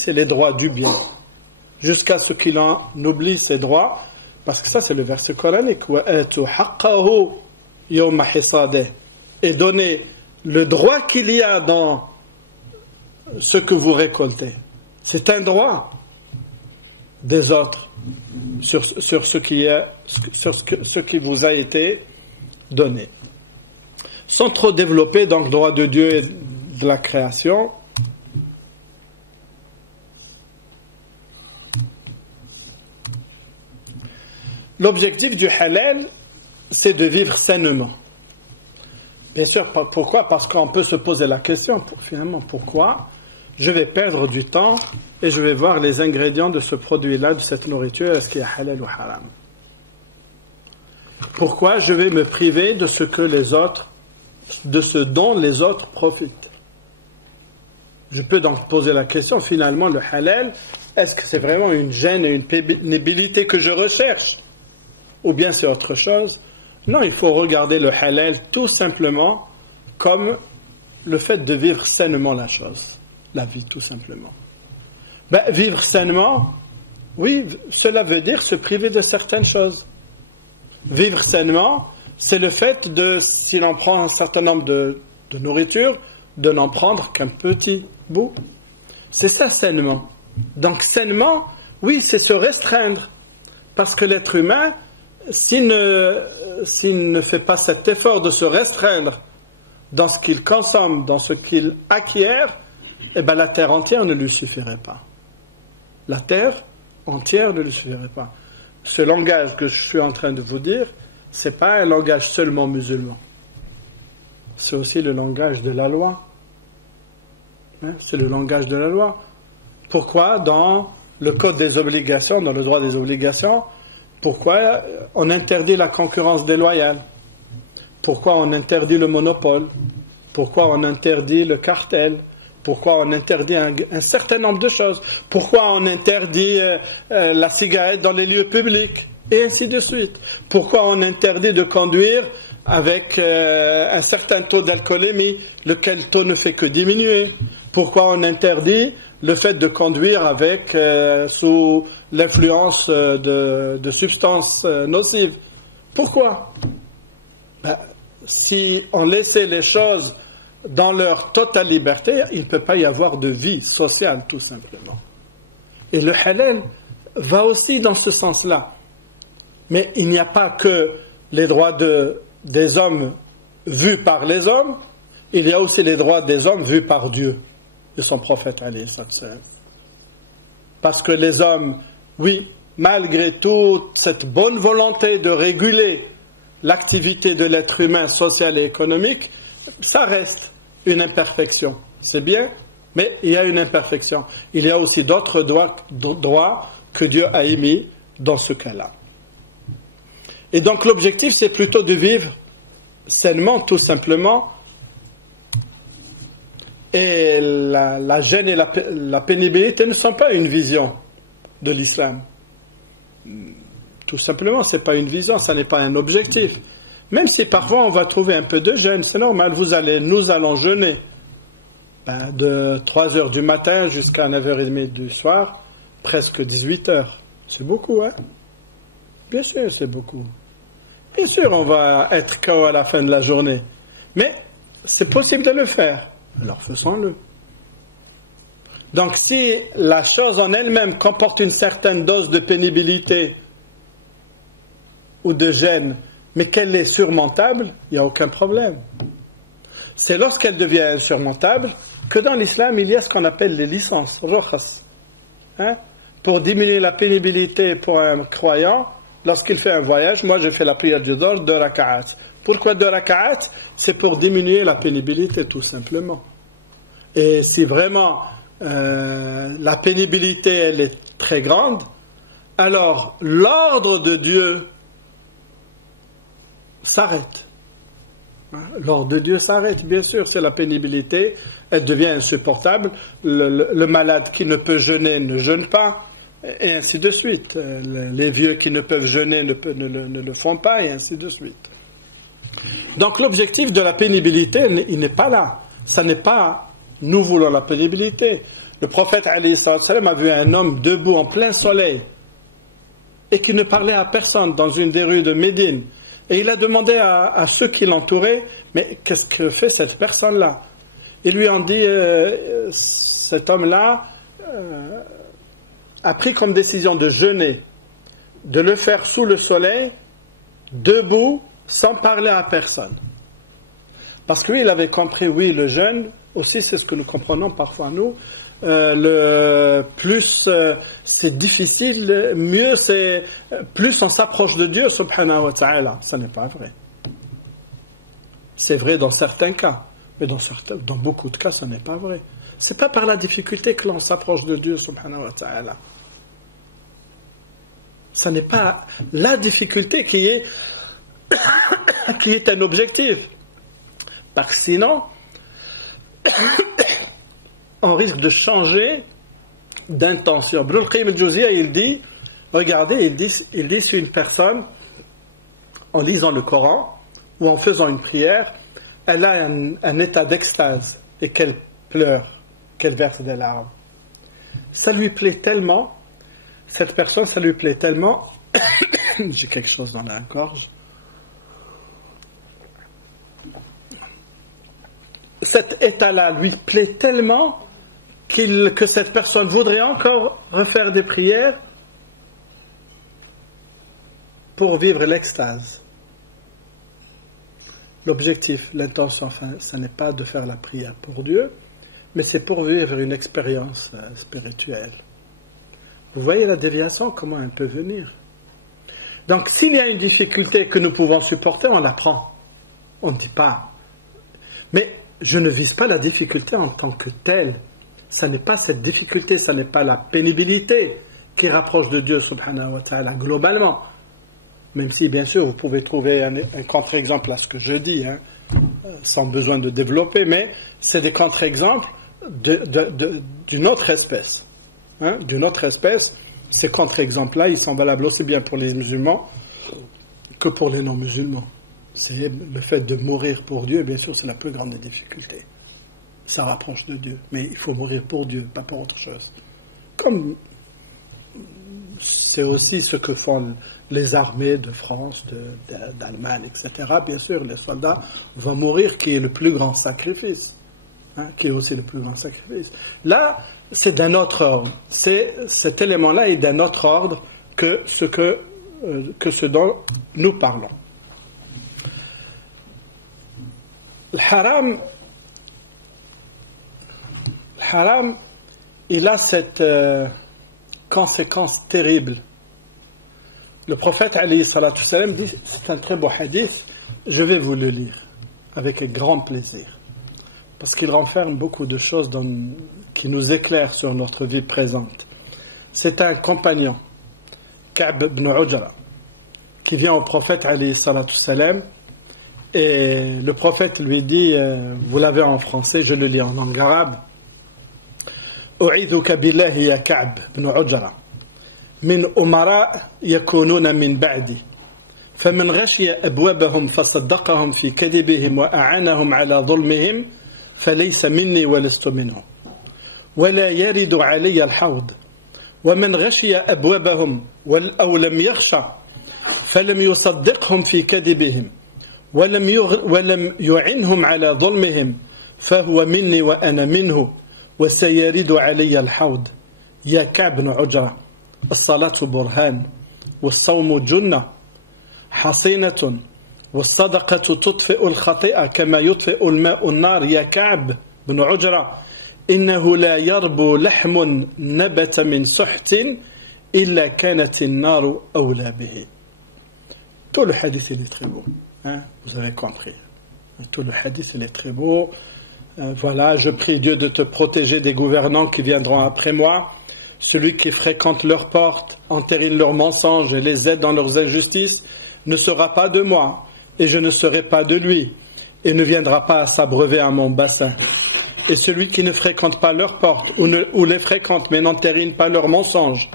les droits du bien. Jusqu'à ce qu'il en oublie ses droits, parce que ça c'est le verset coranique. Et donner le droit qu'il y a dans ce que vous récoltez. C'est un droit des autres sur ce qui vous a été donné. Sans trop développer donc droit de Dieu et de la création, l'objectif du halal, c'est de vivre sainement. Bien sûr, pourquoi? Parce qu'on peut se poser la question, finalement, pourquoi je vais perdre du temps et je vais voir les ingrédients de ce produit-là, de cette nourriture, est-ce qu'il y a halal ou haram? Pourquoi je vais me priver de ce dont les autres profitent? Je peux donc poser la question, finalement, le halal, est-ce que c'est vraiment une gêne et une pénibilité que je recherche? Ou bien c'est autre chose? Non, il faut regarder le halal tout simplement comme le fait de vivre sainement la chose. La vie, tout simplement. Vivre sainement, oui, cela veut dire se priver de certaines choses. Vivre sainement, c'est le fait de, si l'on prend un certain nombre de nourriture, de n'en prendre qu'un petit bout. C'est ça, sainement. Donc, sainement, oui, c'est se restreindre. Parce que l'être humain, s'il ne fait pas cet effort de se restreindre dans ce qu'il consomme, dans ce qu'il acquiert, la terre entière ne lui suffirait pas. La terre entière ne lui suffirait pas. Ce langage que je suis en train de vous dire, ce n'est pas un langage seulement musulman. C'est aussi le langage de la loi. C'est le langage de la loi. Pourquoi dans le code des obligations, dans le droit des obligations, pourquoi on interdit la concurrence déloyale? Pourquoi on interdit le monopole? Pourquoi on interdit le cartel? Pourquoi on interdit un certain nombre de choses? Pourquoi on interdit la cigarette dans les lieux publics? et ainsi de suite. Pourquoi on interdit de conduire avec un certain taux d'alcoolémie, lequel taux ne fait que diminuer? Pourquoi on interdit le fait de conduire avec sous l'influence de substances nocives? Pourquoi? Si on laissait les choses dans leur totale liberté, il ne peut pas y avoir de vie sociale, tout simplement. Et le halal va aussi dans ce sens-là. Mais il n'y a pas que les droits des hommes vus par les hommes, il y a aussi les droits des hommes vus par Dieu et son prophète alayhi salam. Parce que les hommes, oui, malgré toute cette bonne volonté de réguler l'activité de l'être humain social et économique, ça reste une imperfection. C'est bien, mais il y a une imperfection. Il y a aussi d'autres droits que Dieu a émis dans ce cas-là. Et donc l'objectif, c'est plutôt de vivre sainement, tout simplement. Et la gêne et la pénibilité ne sont pas une vision de l'islam. Tout simplement, ce n'est pas une vision, ça n'est pas un objectif. Même si parfois on va trouver un peu de gêne, c'est normal, nous allons jeûner de 3h du matin jusqu'à 9h30 du soir, presque 18h. C'est beaucoup, hein? Bien sûr, c'est beaucoup. Bien sûr, on va être KO à la fin de la journée. Mais c'est possible de le faire. Alors faisons-le. Donc si la chose en elle-même comporte une certaine dose de pénibilité ou de gêne, mais qu'elle est surmontable, il n'y a aucun problème. C'est lorsqu'elle devient insurmontable que dans l'islam, il y a ce qu'on appelle les licences, rokhas. Pour diminuer la pénibilité pour un croyant, lorsqu'il fait un voyage, moi j'ai fait la prière du Dhuhr, 2 raka'at. Pourquoi 2 raka'at? C'est pour diminuer la pénibilité, tout simplement. Et si vraiment la pénibilité elle est très grande, alors l'ordre de Dieu s'arrête. L'ordre de Dieu s'arrête, bien sûr, c'est la pénibilité, elle devient insupportable. Le malade qui ne peut jeûner ne jeûne pas, et ainsi de suite. Les vieux qui ne peuvent jeûner ne le font pas, et ainsi de suite. Donc l'objectif de la pénibilité, il n'est pas là. Ça n'est pas nous voulons la pénibilité. Le prophète alayhi salam a vu un homme debout en plein soleil et qui ne parlait à personne dans une des rues de Médine. Et il a demandé à ceux qui l'entouraient, mais qu'est-ce que fait cette personne-là? Ils lui ont dit, cet homme-là a pris comme décision de jeûner, de le faire sous le soleil, debout, sans parler à personne. Parce que lui, il avait compris, oui, le jeûne, aussi c'est ce que nous comprenons parfois nous, plus c'est difficile, mieux c'est, plus on s'approche de Dieu, subhanahu wa ta'ala. Ça n'est pas vrai. C'est vrai dans certains cas, mais dans beaucoup de cas, ça n'est pas vrai. C'est pas par la difficulté que l'on s'approche de Dieu, subhanahu wa ta'ala. Ça n'est pas la difficulté qui est un objectif. Parce que sinon, on risque de changer d'intention. Ibn al-Qayyim al-Jawziyya, il dit, regardez, il dit si une personne, en lisant le Coran ou en faisant une prière, elle a un état d'extase et qu'elle pleure, qu'elle verse des larmes, ça lui plaît tellement, cette personne, ça lui plaît tellement, j'ai quelque chose dans la gorge, cet état-là lui plaît tellement que cette personne voudrait encore refaire des prières pour vivre l'extase. L'objectif, l'intention, enfin, ce n'est pas de faire la prière pour Dieu, mais c'est pour vivre une expérience spirituelle. Vous voyez la déviation, comment elle peut venir. Donc, s'il y a une difficulté que nous pouvons supporter, on la prend. On ne dit pas. Mais je ne vise pas la difficulté en tant que telle. Ce n'est pas cette difficulté, ce n'est pas la pénibilité qui rapproche de Dieu, subhanahu wa ta'ala, globalement. Même si, bien sûr, vous pouvez trouver un contre-exemple à ce que je dis, sans besoin de développer, mais c'est des contre-exemples d'une autre espèce. D'une autre espèce Ces contre-exemples-là, ils sont valables aussi bien pour les musulmans que pour les non-musulmans. C'est le fait de mourir pour Dieu, bien sûr, c'est la plus grande des difficultés. Ça rapproche de Dieu, mais il faut mourir pour Dieu, pas pour autre chose. Comme c'est aussi ce que font les armées de France, d'Allemagne, etc. Bien sûr, les soldats vont mourir, qui est le plus grand sacrifice, qui est aussi le plus grand sacrifice. Là, c'est d'un autre ordre. Cet élément-là est d'un autre ordre que ce dont nous parlons. Le haram, il a cette conséquence terrible. Le prophète alayhi salatu salam dit, c'est un très beau hadith, je vais vous le lire avec grand plaisir, parce qu'il renferme beaucoup de choses qui nous éclairent sur notre vie présente. C'est un compagnon, Ka'b ibn Ujra, qui vient au prophète alayhi salatu salam, et le prophète lui dit, vous l'avez en français, je le lis en langue arabe, أعيذك بالله يا كعب بن عجرة من أمراء يكونون من بعدي فمن غشي أبوابهم فصدقهم في كذبهم وأعانهم على ظلمهم فليس مني ولست منهم ولا يرد علي الحوض ومن غشي أبوابهم أو لم يخشى فلم يصدقهم في كذبهم ولم يعنهم على ظلمهم فهو مني وأنا منه وسيرد علي الحوض يا كعب بن عجرة الصلاة برهان والصوم جنة حصينة والصدقة تطفئ الخطيئة كما يطفئ الماء النار يا كعب بن عجرة إنه لا يربو لحم نبت من سحت إلا كانت النار أولى به. Tout le hadith il est très beau, vous avez compris. Tout le hadith il est très beau. Voilà, je prie Dieu de te protéger des gouvernants qui viendront après moi. Celui qui fréquente leurs portes, entérine leurs mensonges et les aide dans leurs injustices, ne sera pas de moi, et je ne serai pas de lui, et ne viendra pas à s'abreuver à mon bassin. Et celui qui ne fréquente pas leurs portes, ou les fréquente mais n'entérine pas leurs mensonges,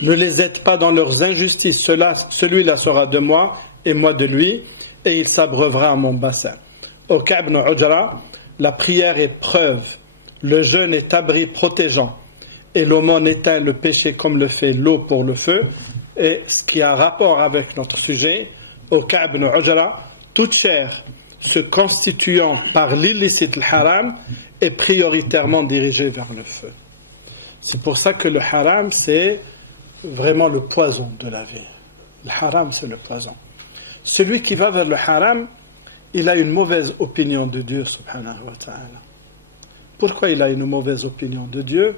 ne les aide pas dans leurs injustices, celui-là sera de moi, et moi de lui, et il s'abreuvera à mon bassin. Au Ka'b ibn Ujra, la prière est preuve, le jeûne est abri protégeant, et l'aumône éteint le péché comme le fait l'eau pour le feu. Et ce qui a rapport avec notre sujet, au Ka'b ibn Ujra, toute chair se constituant par l'illicite, le haram, est prioritairement dirigée vers le feu. C'est pour ça que le haram, c'est vraiment le poison de la vie. Le haram, c'est le poison. Celui qui va vers le haram, il a une mauvaise opinion de Dieu, subhanahu wa ta'ala. Pourquoi il a une mauvaise opinion de Dieu?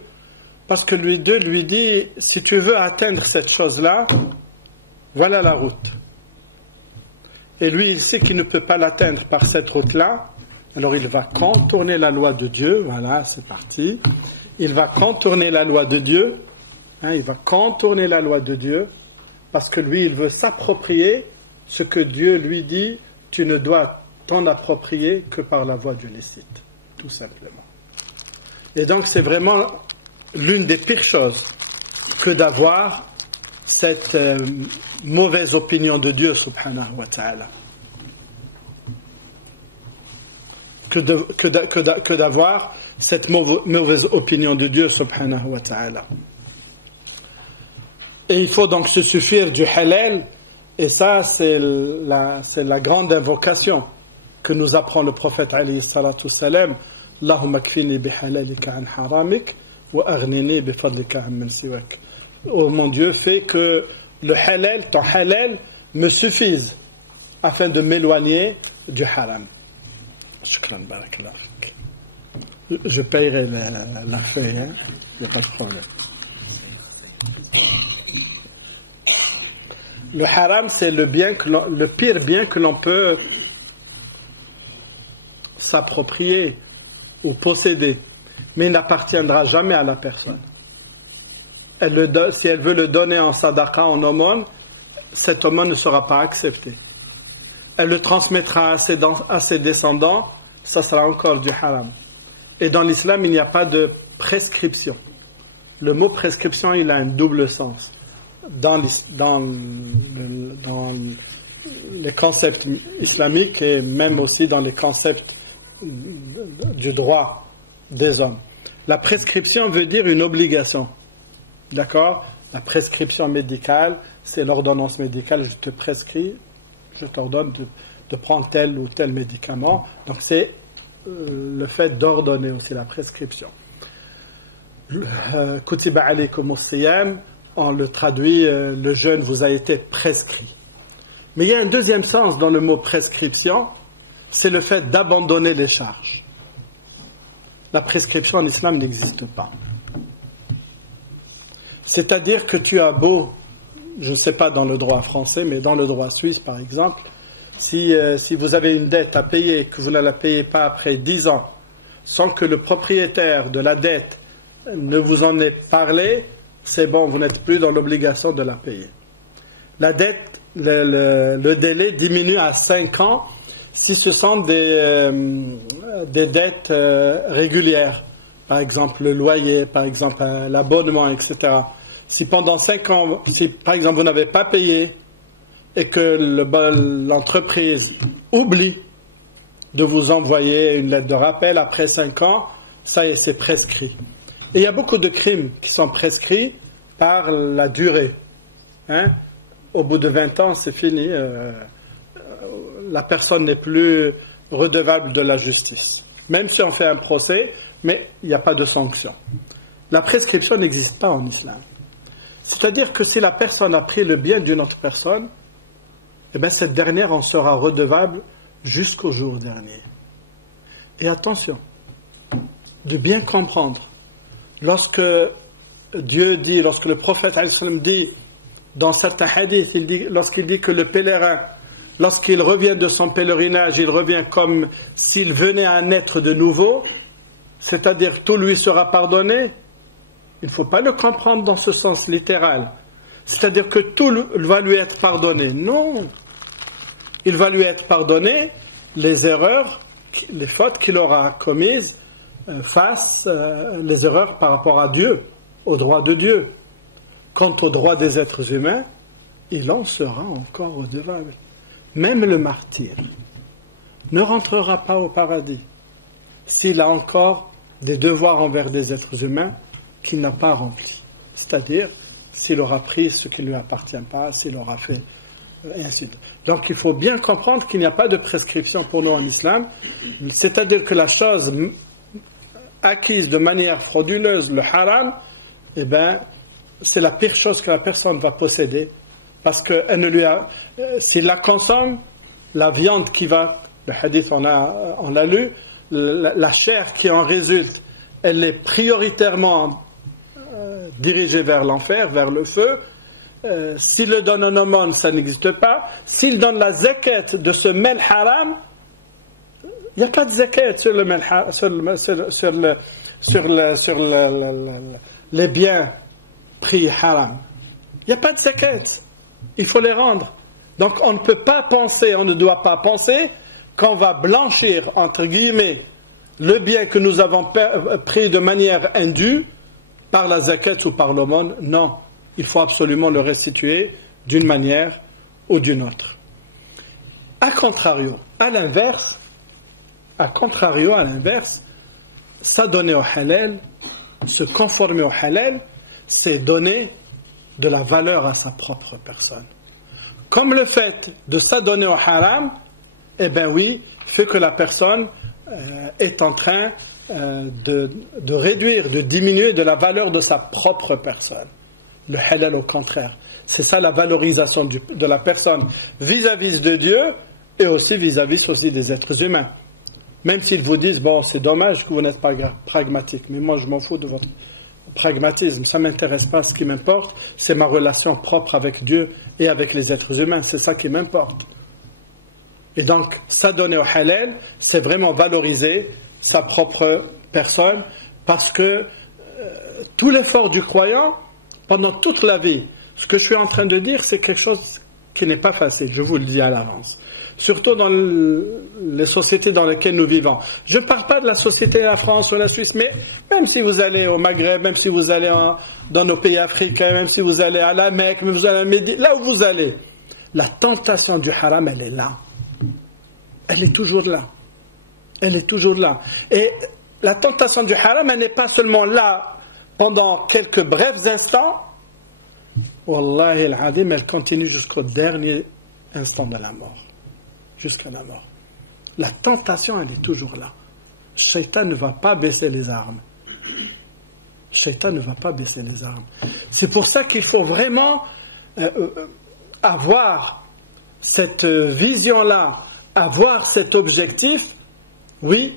Parce que Dieu lui dit, si tu veux atteindre cette chose-là, voilà la route. Et lui, il sait qu'il ne peut pas l'atteindre par cette route-là, alors il va contourner la loi de Dieu, voilà, c'est parti. Il va contourner la loi de Dieu, il va contourner la loi de Dieu, parce que lui, il veut s'approprier ce que Dieu lui dit, tu ne dois t'en approprier que par la voie du licite, tout simplement. Et donc c'est vraiment l'une des pires choses que d'avoir cette mauvaise opinion de Dieu subhanahu wa ta'ala, que d'avoir cette mauvaise opinion de Dieu subhanahu wa ta'ala. Et il faut donc se suffire du halal, et ça c'est la grande invocation que nous apprend le prophète alayhi salatu salam. Allahumma kfini bihalalika an haramik wa aghnini bifadlika amman siwak. Oh mon Dieu, fais que le halal, ton halal, me suffise afin de m'éloigner du haram. Shukran, barakallah fik. Je paierai la feuille, il n'y a pas de problème. Le haram, c'est le pire bien que l'on peut s'approprier ou posséder, mais il n'appartiendra jamais à la personne. Si elle veut le donner en sadaqa, en aumône, cette aumône ne sera pas acceptée. Elle le transmettra à ses descendants, ça sera encore du haram. Et dans l'islam, il n'y a pas de prescription. Le mot prescription, il a un double sens. dans les concepts islamiques et même aussi dans les concepts du droit des hommes. La prescription veut dire une obligation. D'accord ? La prescription médicale, c'est l'ordonnance médicale. Je te prescris, je t'ordonne de prendre tel ou tel médicament. Donc c'est le fait d'ordonner aussi la prescription. Kutiba alaykumus siyam, on le traduit, le jeûne vous a été prescrit. Mais il y a un deuxième sens dans le mot prescription, c'est le fait d'abandonner les charges. La prescription en islam n'existe pas. C'est-à-dire que tu as beau, je ne sais pas dans le droit français, mais dans le droit suisse par exemple, si vous avez une dette à payer et que vous ne la payez pas après 10 ans, sans que le propriétaire de la dette ne vous en ait parlé, c'est bon, vous n'êtes plus dans l'obligation de la payer. La dette, le délai diminue à 5 ans si ce sont des dettes régulières, par exemple le loyer, par exemple l'abonnement, etc. Si pendant 5 ans, si par exemple vous n'avez pas payé et que l'entreprise oublie de vous envoyer une lettre de rappel après 5 ans, ça y est, c'est prescrit. Et il y a beaucoup de crimes qui sont prescrits par la durée. Au bout de 20 ans, c'est fini. La personne n'est plus redevable de la justice. Même si on fait un procès, mais il n'y a pas de sanction. La prescription n'existe pas en islam. C'est-à-dire que si la personne a pris le bien d'une autre personne, eh bien cette dernière en sera redevable jusqu'au jour dernier. Et attention, de bien comprendre, lorsque Dieu dit, lorsque le prophète dit, dans certains hadiths, lorsqu'il dit que le pèlerin, lorsqu'il revient de son pèlerinage, il revient comme s'il venait à naître de nouveau, c'est-à-dire tout lui sera pardonné, il ne faut pas le comprendre dans ce sens littéral. C'est-à-dire que tout va lui être pardonné. Non. Il va lui être pardonné les erreurs, les fautes qu'il aura commises face les erreurs par rapport à Dieu, au droit de Dieu. Quant au droit des êtres humains, il en sera encore redevable. Même le martyr ne rentrera pas au paradis s'il a encore des devoirs envers des êtres humains qu'il n'a pas remplis. C'est-à-dire, s'il aura pris ce qui ne lui appartient pas, s'il aura fait, et ainsi de suite. Donc il faut bien comprendre qu'il n'y a pas de prescription pour nous en islam. C'est-à-dire que la chose acquise de manière frauduleuse, le haram, eh bien, c'est la pire chose que la personne va posséder, parce que s'il la consomme, la viande qui va, le hadith on l'a lu, la chair qui en résulte, elle est prioritairement dirigée vers l'enfer, vers le feu. S'il le donne un aumône, ça n'existe pas. S'il donne la zakat de ce mel haram, il n'y a pas de zakat sur le mel sur les biens pris haram. Il n'y a pas de zakat. Il faut les rendre. Donc on ne peut pas penser, on ne doit pas penser qu'on va blanchir, entre guillemets, le bien que nous avons pris de manière indue par la zakat ou par l'aumône. Non, il faut absolument le restituer d'une manière ou d'une autre. A contrario, à l'inverse, s'adonner au halal, se conformer au halal, c'est donner de la valeur à sa propre personne. Comme le fait de s'adonner au haram, eh bien oui, fait que la personne est en train de réduire, de diminuer de la valeur de sa propre personne. Le halal au contraire. C'est ça la valorisation de la personne vis-à-vis de Dieu et aussi vis-à-vis aussi des êtres humains. Même s'ils vous disent, bon, c'est dommage que vous n'êtes pas pragmatique, mais moi je m'en fous de votre pragmatisme, ça ne m'intéresse pas. Ce qui m'importe, c'est ma relation propre avec Dieu et avec les êtres humains. C'est ça qui m'importe. Et donc, s'adonner au halal, c'est vraiment valoriser sa propre personne, parce que tout l'effort du croyant, pendant toute la vie, ce que je suis en train de dire, c'est quelque chose qui n'est pas facile, je vous le dis à l'avance. Surtout dans les sociétés dans lesquelles nous vivons. Je ne parle pas de la société de la France ou la Suisse, mais même si vous allez au Maghreb, même si vous allez dans nos pays africains, même si vous allez à la Mecque, même si vous allez à Médine, là où vous allez, la tentation du haram, elle est là. Elle est toujours là. Elle est toujours là. Et la tentation du haram, elle n'est pas seulement là pendant quelques brefs instants. Wallahi al-Adim, elle continue jusqu'au dernier instant de la mort. Jusqu'à la mort. La tentation, elle est toujours là. Shaitan ne va pas baisser les armes. Shaitan ne va pas baisser les armes. C'est pour ça qu'il faut vraiment avoir cette vision-là, avoir cet objectif. Oui,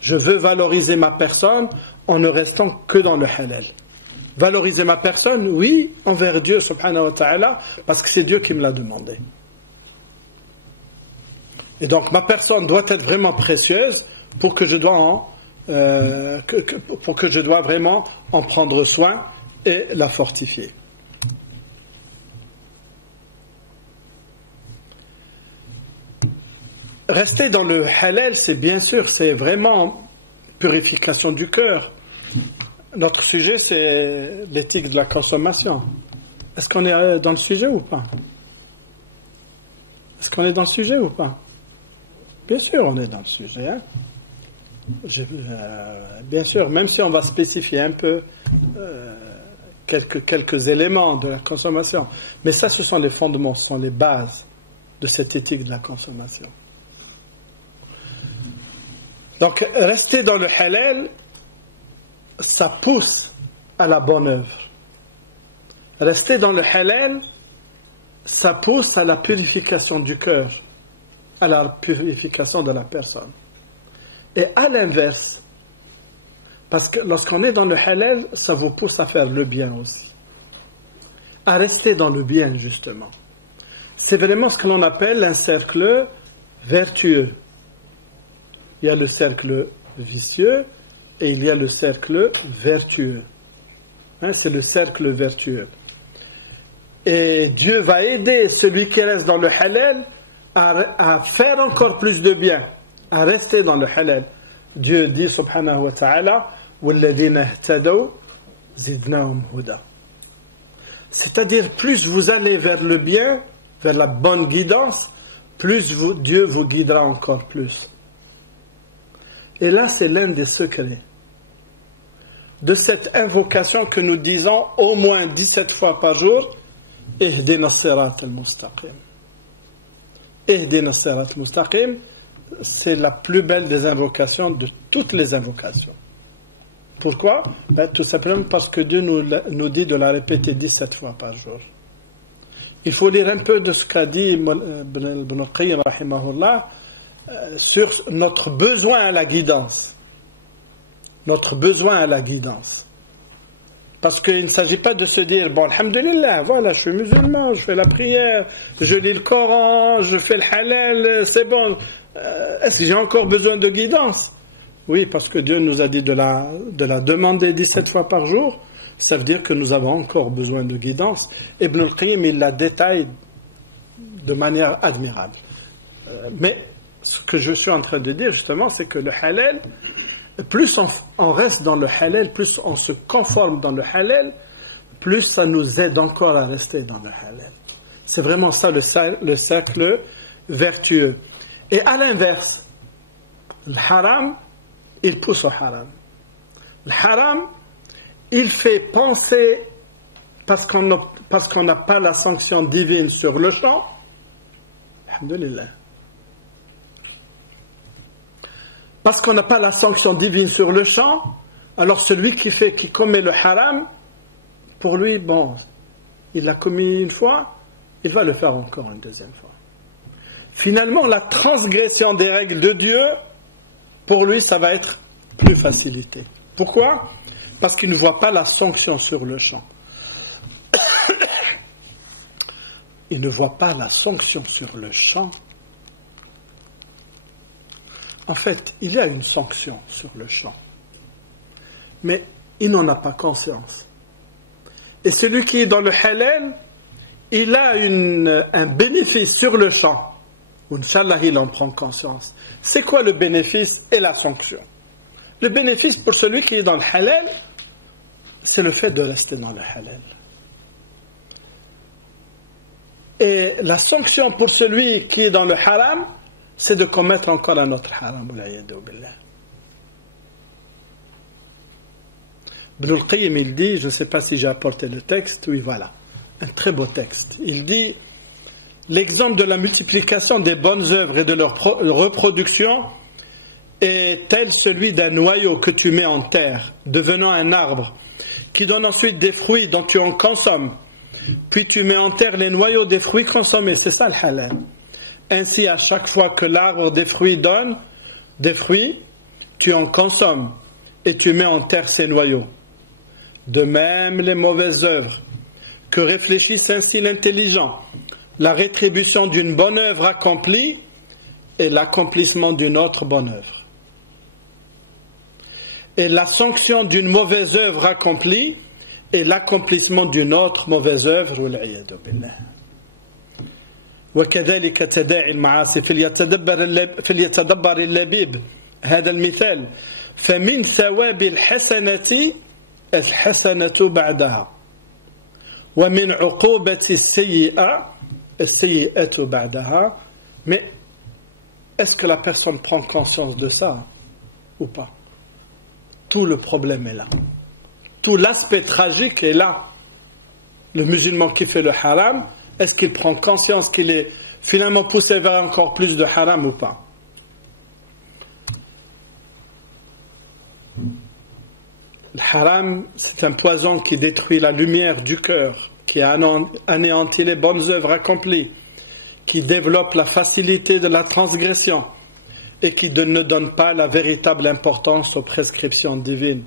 je veux valoriser ma personne en ne restant que dans le halal. Valoriser ma personne, oui, envers Dieu subhanahu wa ta'ala, parce que c'est Dieu qui me l'a demandé. Et donc ma personne doit être vraiment précieuse pour que je dois vraiment en prendre soin et la fortifier. Rester dans le halal, c'est bien sûr, c'est vraiment purification du cœur. Notre sujet, c'est l'éthique de la consommation. Est-ce qu'on est dans le sujet ou pas? Est-ce qu'on est dans le sujet ou pas? Bien sûr, on est dans le sujet. Hein? Bien sûr, même si on va spécifier un peu quelques éléments de la consommation. Mais ça, ce sont les fondements, ce sont les bases de cette éthique de la consommation. Donc, rester dans le halal, ça pousse à la bonne œuvre. Rester dans le halal, ça pousse à la purification du cœur, à la purification de la personne. Et à l'inverse, parce que lorsqu'on est dans le halal, ça vous pousse à faire le bien aussi. À rester dans le bien, justement. C'est vraiment ce que l'on appelle un cercle vertueux. Il y a le cercle vicieux et il y a le cercle vertueux. Hein, c'est le cercle vertueux. Et Dieu va aider celui qui reste dans le halal à faire encore plus de bien, à rester dans le halal. Dieu dit subhanahu wa ta'ala وَالَّذِينَ اهْتَدَوْا زِدْنَاهُمْ هُدًى. C'est-à-dire, plus vous allez vers le bien, vers la bonne guidance, plus Dieu vous guidera encore plus. Et là, c'est l'un des secrets de cette invocation que nous disons au moins 17 fois par jour. Ihdina as-sirat al-mustaqim. Ihdina as-sirat al-mustaqim, c'est la plus belle des invocations de toutes les invocations. Pourquoi? Tout simplement parce que Dieu nous dit de la répéter 17 fois par jour. Il faut lire un peu de ce qu'a dit Ibn al-Qayyim rahimahullah sur notre besoin à la guidance. Notre besoin à la guidance. Parce qu'il ne s'agit pas de se dire, bon, alhamdulillah, voilà, je suis musulman, je fais la prière, je lis le Coran, je fais le halal, c'est bon. Est-ce que j'ai encore besoin de guidance? Oui, parce que Dieu nous a dit de la demander 17 fois par jour. Ça veut dire que nous avons encore besoin de guidance. Ibn al-Qayyim, il la détaille de manière admirable. Mais ce que je suis en train de dire, justement, c'est que le halal, plus on reste dans le halal, plus on se conforme dans le halal, plus ça nous aide encore à rester dans le halal. C'est vraiment ça le cercle vertueux. Et à l'inverse, le haram, il pousse au haram. Le haram, il fait penser, parce qu'on n'a pas la sanction divine sur le champ, alhamdulillah. Parce qu'on n'a pas la sanction divine sur le champ, alors celui qui commet le haram, pour lui, bon, il l'a commis une fois, il va le faire encore une deuxième fois. Finalement, la transgression des règles de Dieu, pour lui, ça va être plus facilité. Pourquoi? Parce qu'il ne voit pas la sanction sur le champ. Il ne voit pas la sanction sur le champ. En fait, il y a une sanction sur le champ. Mais il n'en a pas conscience. Et celui qui est dans le halal, il a un bénéfice sur le champ, Inch'Allah, il en prend conscience. C'est quoi le bénéfice et la sanction? Le bénéfice pour celui qui est dans le halal, c'est le fait de rester dans le halal. Et la sanction pour celui qui est dans le haram, c'est de commettre encore un autre haram. Ibn al-Qayyim, il dit, je ne sais pas si j'ai apporté le texte, oui voilà, un très beau texte. Il dit, l'exemple de la multiplication des bonnes œuvres et de leur reproduction est tel celui d'un noyau que tu mets en terre, devenant un arbre, qui donne ensuite des fruits dont tu en consommes. Puis tu mets en terre les noyaux des fruits consommés. C'est ça le halal. Ainsi, à chaque fois que l'arbre des fruits donne des fruits, tu en consommes et tu mets en terre ces noyaux. De même, les mauvaises œuvres, que réfléchissent ainsi l'intelligent, la rétribution d'une bonne œuvre accomplie et l'accomplissement d'une autre bonne œuvre. Et la sanction d'une mauvaise œuvre accomplie et l'accomplissement d'une autre mauvaise œuvre. والعياذ بالله. وكذلك تداعي المعاصي فليتدبر اللبيب هذا المثال فمن ثواب الحسنة الحسنة بعدها ومن عقوبة السيئة السيئة بعدها. Mais est-ce que la personne prend conscience de ça ou pas? Tout le problème est là. Tout l'aspect tragique est là. Le musulman qui fait le haram, est-ce qu'il prend conscience qu'il est finalement poussé vers encore plus de haram ou pas? Le haram, c'est un poison qui détruit la lumière du cœur, qui anéantit les bonnes œuvres accomplies, qui développe la facilité de la transgression et qui ne donne pas la véritable importance aux prescriptions divines.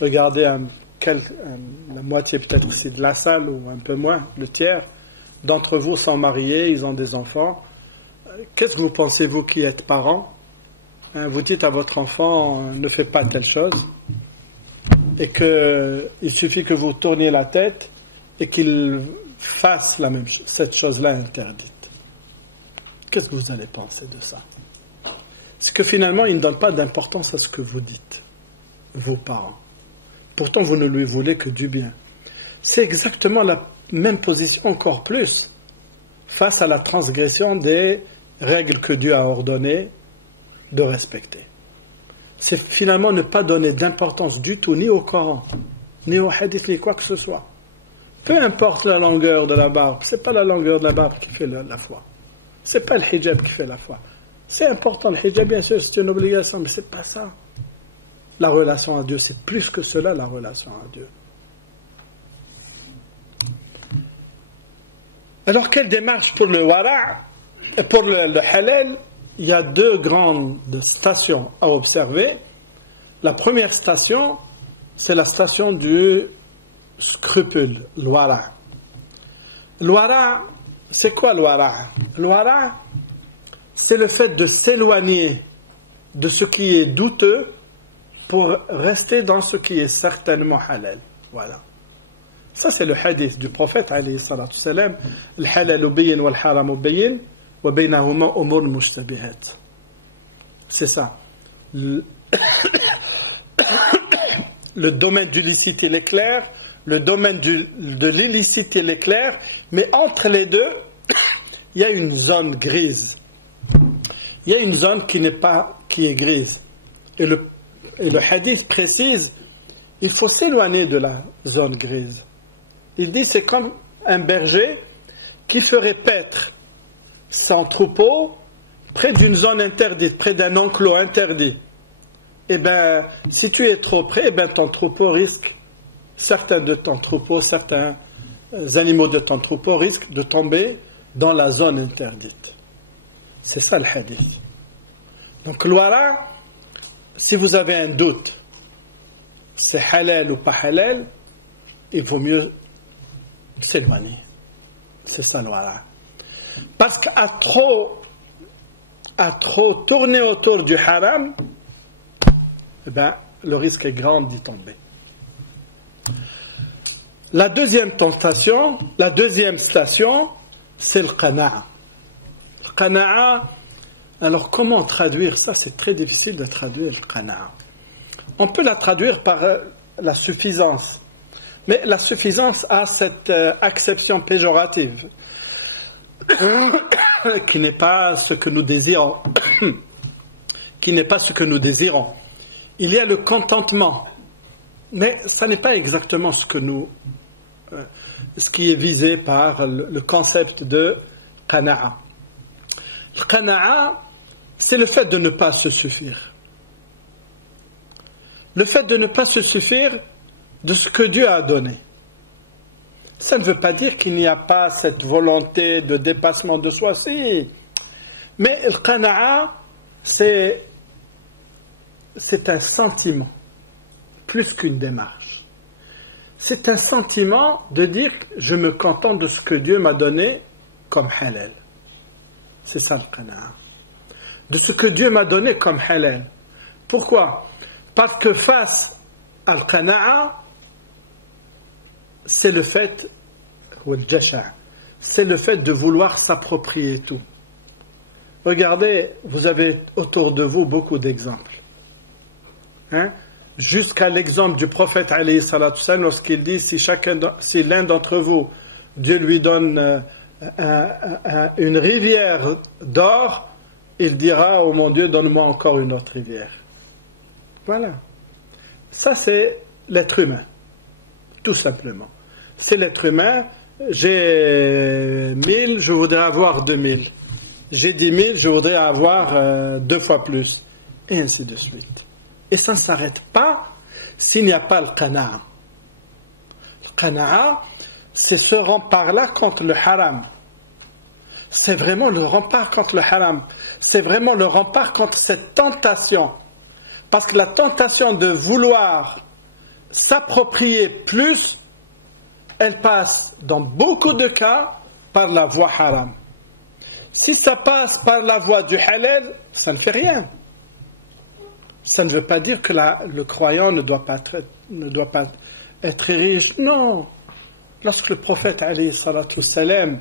Regardez la moitié peut-être aussi de la salle, ou un peu moins, le tiers d'entre vous sont mariés, ils ont des enfants. Qu'est-ce que vous pensez, vous qui êtes parents? Vous dites à votre enfant, ne fais pas telle chose, et qu'il suffit que vous tourniez la tête et qu'il fasse la même chose, cette chose-là interdite. Qu'est-ce que vous allez penser de ça? C'est que finalement, il ne donne pas d'importance à ce que vous dites, vos parents. Pourtant, vous ne lui voulez que du bien. C'est exactement la même position, encore plus, face à la transgression des règles que Dieu a ordonné de respecter. C'est finalement ne pas donner d'importance du tout, ni au Coran, ni au hadith, ni quoi que ce soit. Peu importe la longueur de la barbe, c'est pas la longueur de la barbe qui fait la foi. C'est pas le hijab qui fait la foi. C'est important, le hijab, bien sûr, c'est une obligation, mais c'est pas ça. La relation à Dieu, c'est plus que cela, la relation à Dieu. Alors, quelle démarche pour le wara'? Pour le halal, il y a deux grandes stations à observer. La première station, c'est la station du scrupule, le wara'. Le wara', c'est quoi le wara'? Le wara', c'est le fait de s'éloigner de ce qui est douteux pour rester dans ce qui est certainement halal. Voilà. Ça, c'est le hadith du prophète, alayhi salatu salam. Le halal bayyin wal haram bayyin wa baynahuma umur mushtabihat. C'est ça. Le domaine du licite, il est clair. Le domaine de l'illicite, il est clair. Mais entre les deux, il y a une zone grise. Il y a une zone qui est grise. Et le hadith précise, il faut s'éloigner de la zone grise. Il dit, c'est comme un berger qui ferait paître son troupeau près d'une zone interdite, près d'un enclos interdit. Eh bien, si tu es trop près, ton troupeau risque, certains animaux de ton troupeau risquent de tomber dans la zone interdite. C'est ça le hadith. Donc, le wara', si vous avez un doute, c'est halal ou pas halal, il vaut mieux s'éloigner. C'est ça le wara'. Parce qu'à trop tourner autour du haram, le risque est grand d'y tomber. La deuxième tentation, la deuxième station, c'est le qana'a. Le qana'a, alors comment traduire ça? C'est très difficile de traduire le qana'a. On peut la traduire par la suffisance. Mais la suffisance a cette acception péjorative qui n'est pas ce que nous désirons. Qui n'est pas ce que nous désirons. Il y a le contentement, mais ça n'est pas exactement ce qui est visé par le concept de qana'a. Le qana'a, c'est le fait de ne pas se suffire. Le fait de ne pas se suffire de ce que Dieu a donné. Ça ne veut pas dire qu'il n'y a pas cette volonté de dépassement de soi, si. Mais le qana'a, c'est un sentiment, plus qu'une démarche. C'est un sentiment de dire je me contente de ce que Dieu m'a donné comme halal. C'est ça le qana'a. De ce que Dieu m'a donné comme halal. Pourquoi? Parce que face à le qana'a, c'est le fait de vouloir s'approprier tout. Regardez, vous avez autour de vous beaucoup d'exemples. Jusqu'à l'exemple du prophète alayhi salatu wassalam, lorsqu'il dit si l'un d'entre vous, Dieu lui donne une rivière d'or, il dira oh mon Dieu, donne-moi encore une autre rivière. Voilà. Ça c'est l'être humain, tout simplement. C'est l'être humain. J'ai 1000, je voudrais avoir 2000. J'ai 10 000, je voudrais avoir 2 fois plus. Et ainsi de suite. Et ça ne s'arrête pas s'il n'y a pas le qana'a. Le qana'a, c'est ce rempart-là contre le haram. C'est vraiment le rempart contre le haram. C'est vraiment le rempart contre cette tentation. Parce que la tentation de vouloir s'approprier plus, elle passe dans beaucoup de cas par la voie haram. Si ça passe par la voie du halal, ça ne fait rien. Ça ne veut pas dire que le croyant ne doit pas être riche. Non. Lorsque le prophète alayhi salatu wassalam,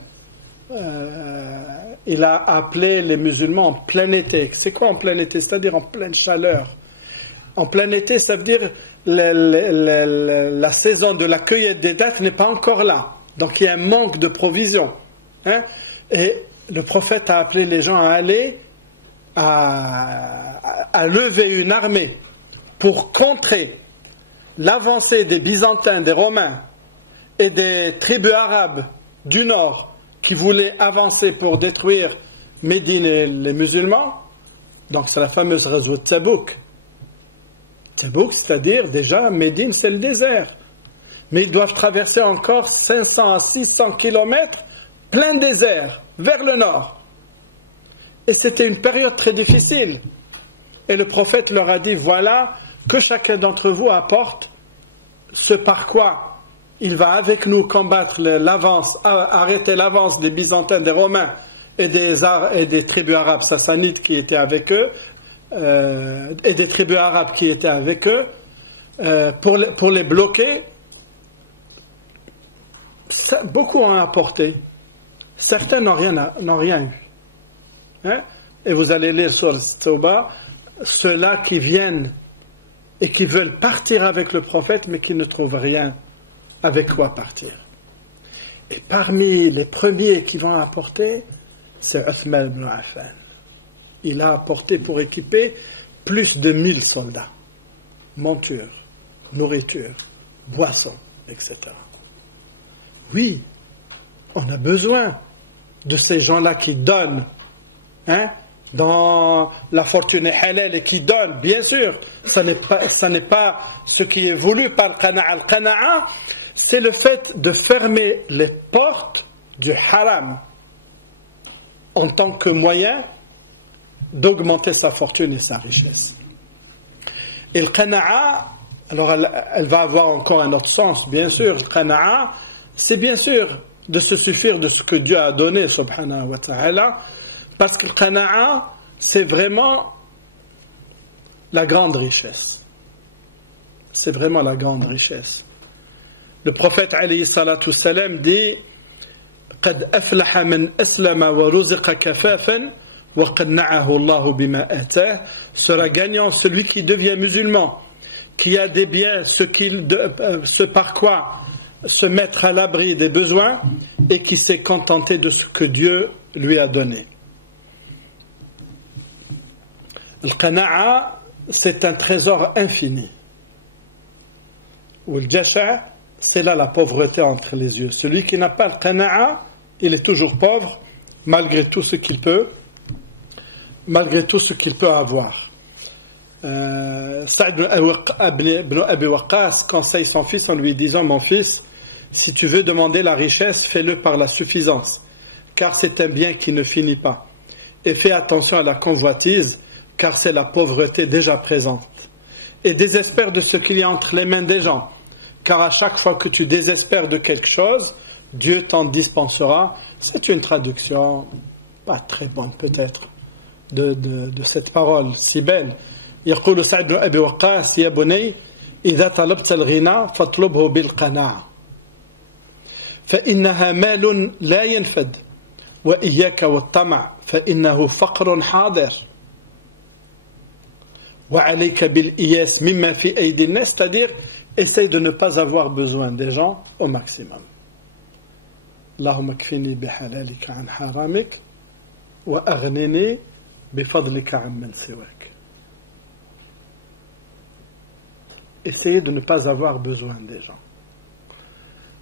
il a appelé les musulmans en plein été. C'est quoi en plein été? C'est-à-dire en pleine chaleur. En plein été, ça veut dire la saison de la cueillette des dattes n'est pas encore là. Donc il y a un manque de provisions. Et le prophète a appelé les gens à aller à lever une armée pour contrer l'avancée des Byzantins, des Romains et des tribus arabes du nord qui voulaient avancer pour détruire Médine et les musulmans. Donc c'est la fameuse ghazwa de Tabouk. Tabouk, c'est-à-dire déjà Médine, c'est le désert. Mais ils doivent traverser encore 500 à 600 kilomètres plein désert vers le nord. Et c'était une période très difficile. Et le prophète leur a dit, voilà, que chacun d'entre vous apporte ce par quoi il va avec nous combattre arrêter l'avance des Byzantins, des Romains et des tribus arabes sassanides qui étaient avec eux, et des tribus arabes qui étaient avec eux, pour les bloquer. Beaucoup ont apporté. Certains n'ont rien eu. Et vous allez lire sur Tawbah, ceux-là qui viennent et qui veulent partir avec le prophète, mais qui ne trouvent rien avec quoi partir. Et parmi les premiers qui vont apporter, c'est Uthman ibn Affan. Il a apporté pour équiper plus de 1000 soldats. Monture, nourriture, boissons, etc. Oui, on a besoin de ces gens-là qui donnent, dans la fortune halal et qui donnent, bien sûr. Ça n'est pas ce qui est voulu par le qana'a. Le qana'a, c'est le fait de fermer les portes du haram en tant que moyen d'augmenter sa fortune et sa richesse. Et le qana'a, alors elle va avoir encore un autre sens, bien sûr. Le qana'a, c'est bien sûr de se suffire de ce que Dieu a donné, subhanahu wa ta'ala, parce que le qana'a, c'est vraiment la grande richesse. C'est vraiment la grande richesse. Le prophète alayhi salatu salam dit قد أفلح من أسلم ورزق كفافا وقنعه الله بما آتاه. Sera gagnant celui qui devient musulman, qui a des biens, ce par quoi se mettre à l'abri des besoins et qui s'est contenté de ce que Dieu lui a donné. Le qana'a, c'est un trésor infini. Ou le jasha, c'est là la pauvreté entre les yeux. Celui qui n'a pas le qana'a, il est toujours pauvre malgré tout ce qu'il peut avoir. Sa'd ibn Abi Waqqas conseille son fils en lui disant: mon fils, si tu veux demander la richesse, fais-le par la suffisance, car c'est un bien qui ne finit pas. Et fais attention à la convoitise, car c'est la pauvreté déjà présente. Et désespère de ce qu'il y a entre les mains des gens, car à chaque fois que tu désespères de quelque chose, Dieu t'en dispensera. C'est une traduction pas très bonne peut-être de cette parole si belle. يقول سعد بن أبي وقاص يا بني إذا طلبت الغنى فاطلبه بالقناعة فإنها مال لا ينفد وإياك والطمع فإنه فقر حاضر وعليك بالإياس مما في أيدي الناس, c'est-à-dire essaye de ne pas avoir besoin des gens au maximum. اللهم اكفني بحلالك عن حرامك وأغنني بفضلك عمن سواك. Essayez de ne pas avoir besoin des gens.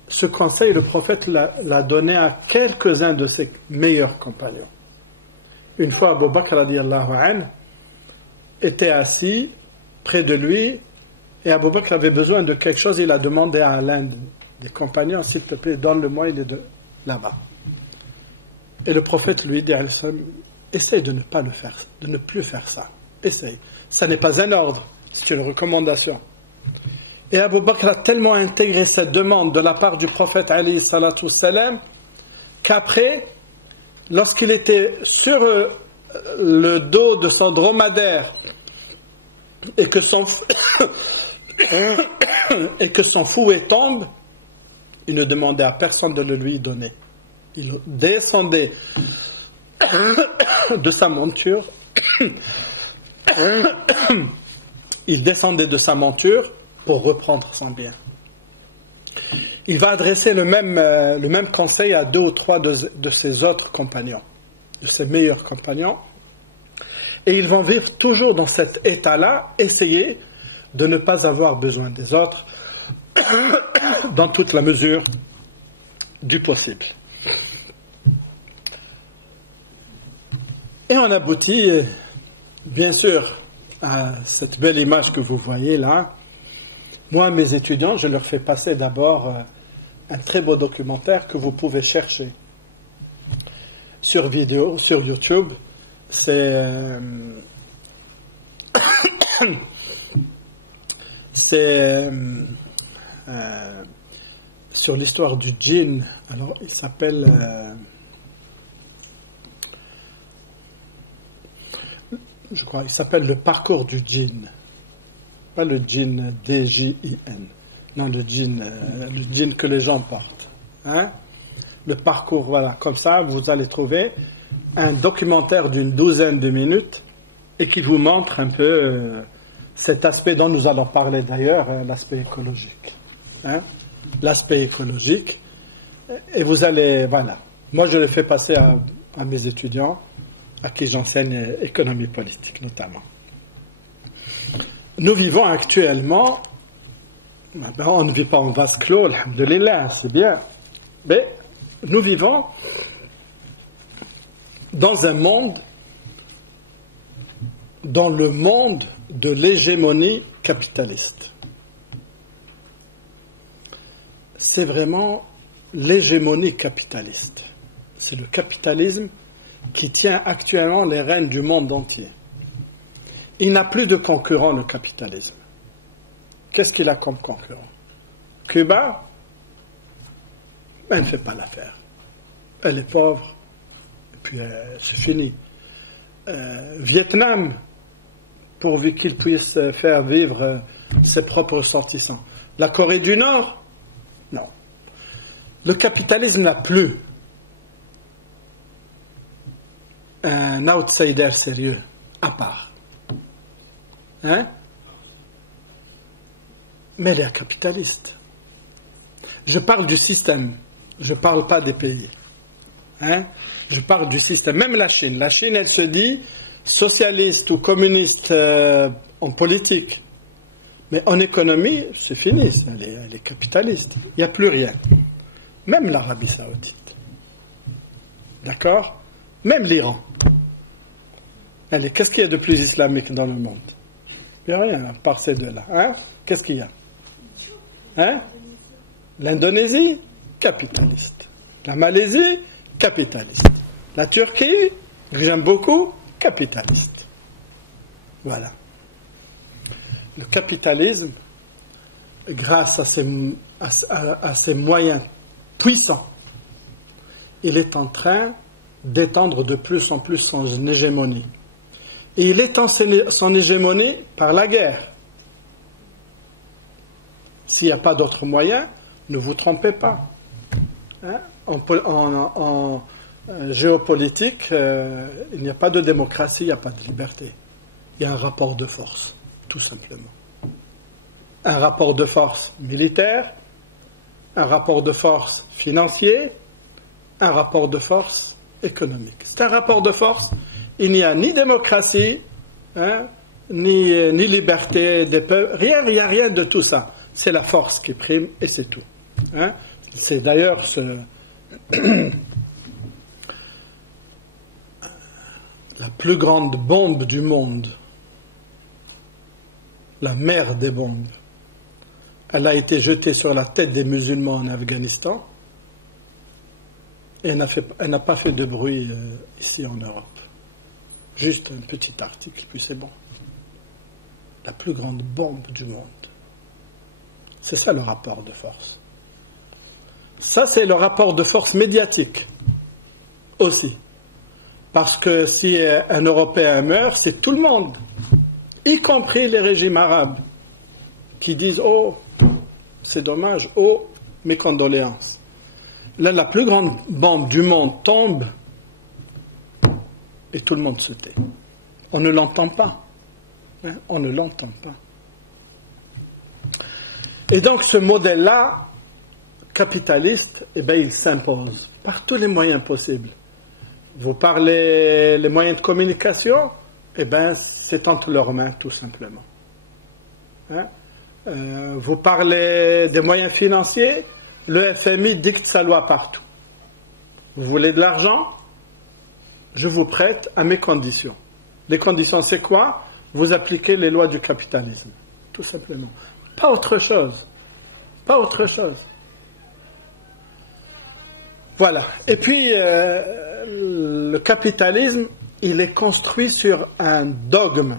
Ce conseil, le prophète l'a donné à quelques-uns de ses meilleurs compagnons. Une fois, Abu Bakr radiyallahu anhu était assis près de lui et Abu Bakr avait besoin de quelque chose. Il a demandé à l'un des compagnons: s'il te plaît, donne-le-moi, il est là-bas. Et le prophète lui dit: essaye de ne pas le faire, de ne plus faire ça. Essaye. Ça n'est pas un ordre, c'est une recommandation. Et Abu Bakr a tellement intégré cette demande de la part du prophète alayhi salatu salam qu'après, lorsqu'il était sur le dos de son dromadaire et que son fouet tombe, il ne demandait à personne de le lui donner. Il descendait de sa monture pour reprendre son bien. Il va adresser le même conseil à 2 ou 3 de ses autres compagnons, de ses meilleurs compagnons, et ils vont vivre toujours dans cet état-là, essayer de ne pas avoir besoin des autres dans toute la mesure du possible. Et on aboutit, bien sûr, à cette belle image que vous voyez là. Moi, mes étudiants, je leur fais passer d'abord un très beau documentaire que vous pouvez chercher sur vidéo, sur YouTube. C'est sur l'histoire du djinn. Alors, il s'appelle je crois, il s'appelle le parcours du djinn. Pas le djinn D-J-I-N. Non, le djinn que les gens portent. Hein? Le parcours, voilà. Comme ça, vous allez trouver un documentaire d'une 12aine de minutes et qui vous montre un peu cet aspect dont nous allons parler d'ailleurs, l'aspect écologique. Hein? L'aspect écologique. Et vous allez, voilà. Moi, je le fais passer à mes étudiants à qui j'enseigne économie politique notamment. Nous vivons actuellement, on ne vit pas en vase clos, alhamdoulilah, c'est bien, mais nous vivons dans un monde, dans le monde de l'hégémonie capitaliste. C'est vraiment l'hégémonie capitaliste. C'est le capitalisme qui tient actuellement les rênes du monde entier. Il n'a plus de concurrent, le capitalisme. Qu'est-ce qu'il a comme concurrent? Cuba, elle ne fait pas l'affaire. Elle est pauvre, et puis c'est fini. Vietnam, pourvu qu'il puisse faire vivre ses propres ressortissants. La Corée du Nord, Le capitalisme n'a plus un outsider sérieux à part. Hein? Mais les capitalistes. Je parle du système. Je ne parle pas des pays. Hein? Je parle du système. Même la Chine. La Chine, elle se dit socialiste ou communiste en politique. Mais en économie, c'est fini. Elle est capitaliste. Il n'y a plus rien. Même l'Arabie Saoudite. D'accord? Même l'Iran. Allez, qu'est-ce qu'il y a de plus islamique dans le monde? Il n'y a rien à part ces deux-là. Hein? Qu'est-ce qu'il y a? Hein? L'Indonésie, capitaliste. La Malaisie, capitaliste. La Turquie, que j'aime beaucoup, capitaliste. Voilà. Le capitalisme, grâce à ses moyens puissants, il est en train d'étendre de plus en plus son hégémonie. Et il étend son hégémonie par la guerre. S'il n'y a pas d'autres moyens, ne vous trompez pas. Hein? En géopolitique, il n'y a pas de démocratie, il n'y a pas de liberté. Il y a un rapport de force, tout simplement. Un rapport de force militaire, un rapport de force financier, un rapport de force économique. C'est un rapport de force. Il n'y a ni démocratie, hein, ni liberté des peuples. Rien, il n'y a rien de tout ça. C'est la force qui prime et c'est tout. Hein. C'est d'ailleurs la plus grande bombe du monde, la mère des bombes. Elle a été jetée sur la tête des musulmans en Afghanistan et elle n'a pas fait de bruit ici en Europe. Juste un petit article, puis c'est bon. La plus grande bombe du monde. C'est ça le rapport de force. Ça, c'est le rapport de force médiatique aussi. Parce que si un Européen meurt, c'est tout le monde, y compris les régimes arabes, qui disent « Oh, c'est dommage, oh, mes condoléances ». Là, la plus grande bombe du monde tombe et tout le monde se tait. On ne l'entend pas. Hein? On ne l'entend pas. Et donc, ce modèle-là, capitaliste, eh bien, il s'impose par tous les moyens possibles. Vous parlez les moyens de communication, eh bien, c'est entre leurs mains, tout simplement. Hein? Vous parlez des moyens financiers, le FMI dicte sa loi partout. Vous voulez de l'argent? Je vous prête à mes conditions. Les conditions, c'est quoi? Vous appliquez les lois du capitalisme, tout simplement. Pas autre chose. Pas autre chose. Voilà. Et puis, le capitalisme, il est construit sur un dogme.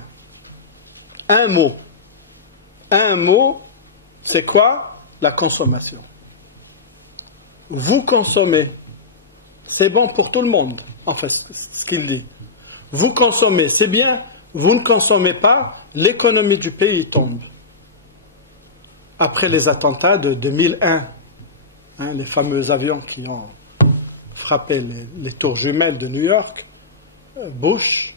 Un mot. Un mot, c'est quoi? La consommation. Vous consommez. C'est bon pour tout le monde. Enfin, ce qu'il dit. Vous consommez, c'est bien. Vous ne consommez pas, l'économie du pays tombe. Après les attentats de 2001, hein, les fameux avions qui ont frappé les tours jumelles de New York, Bush,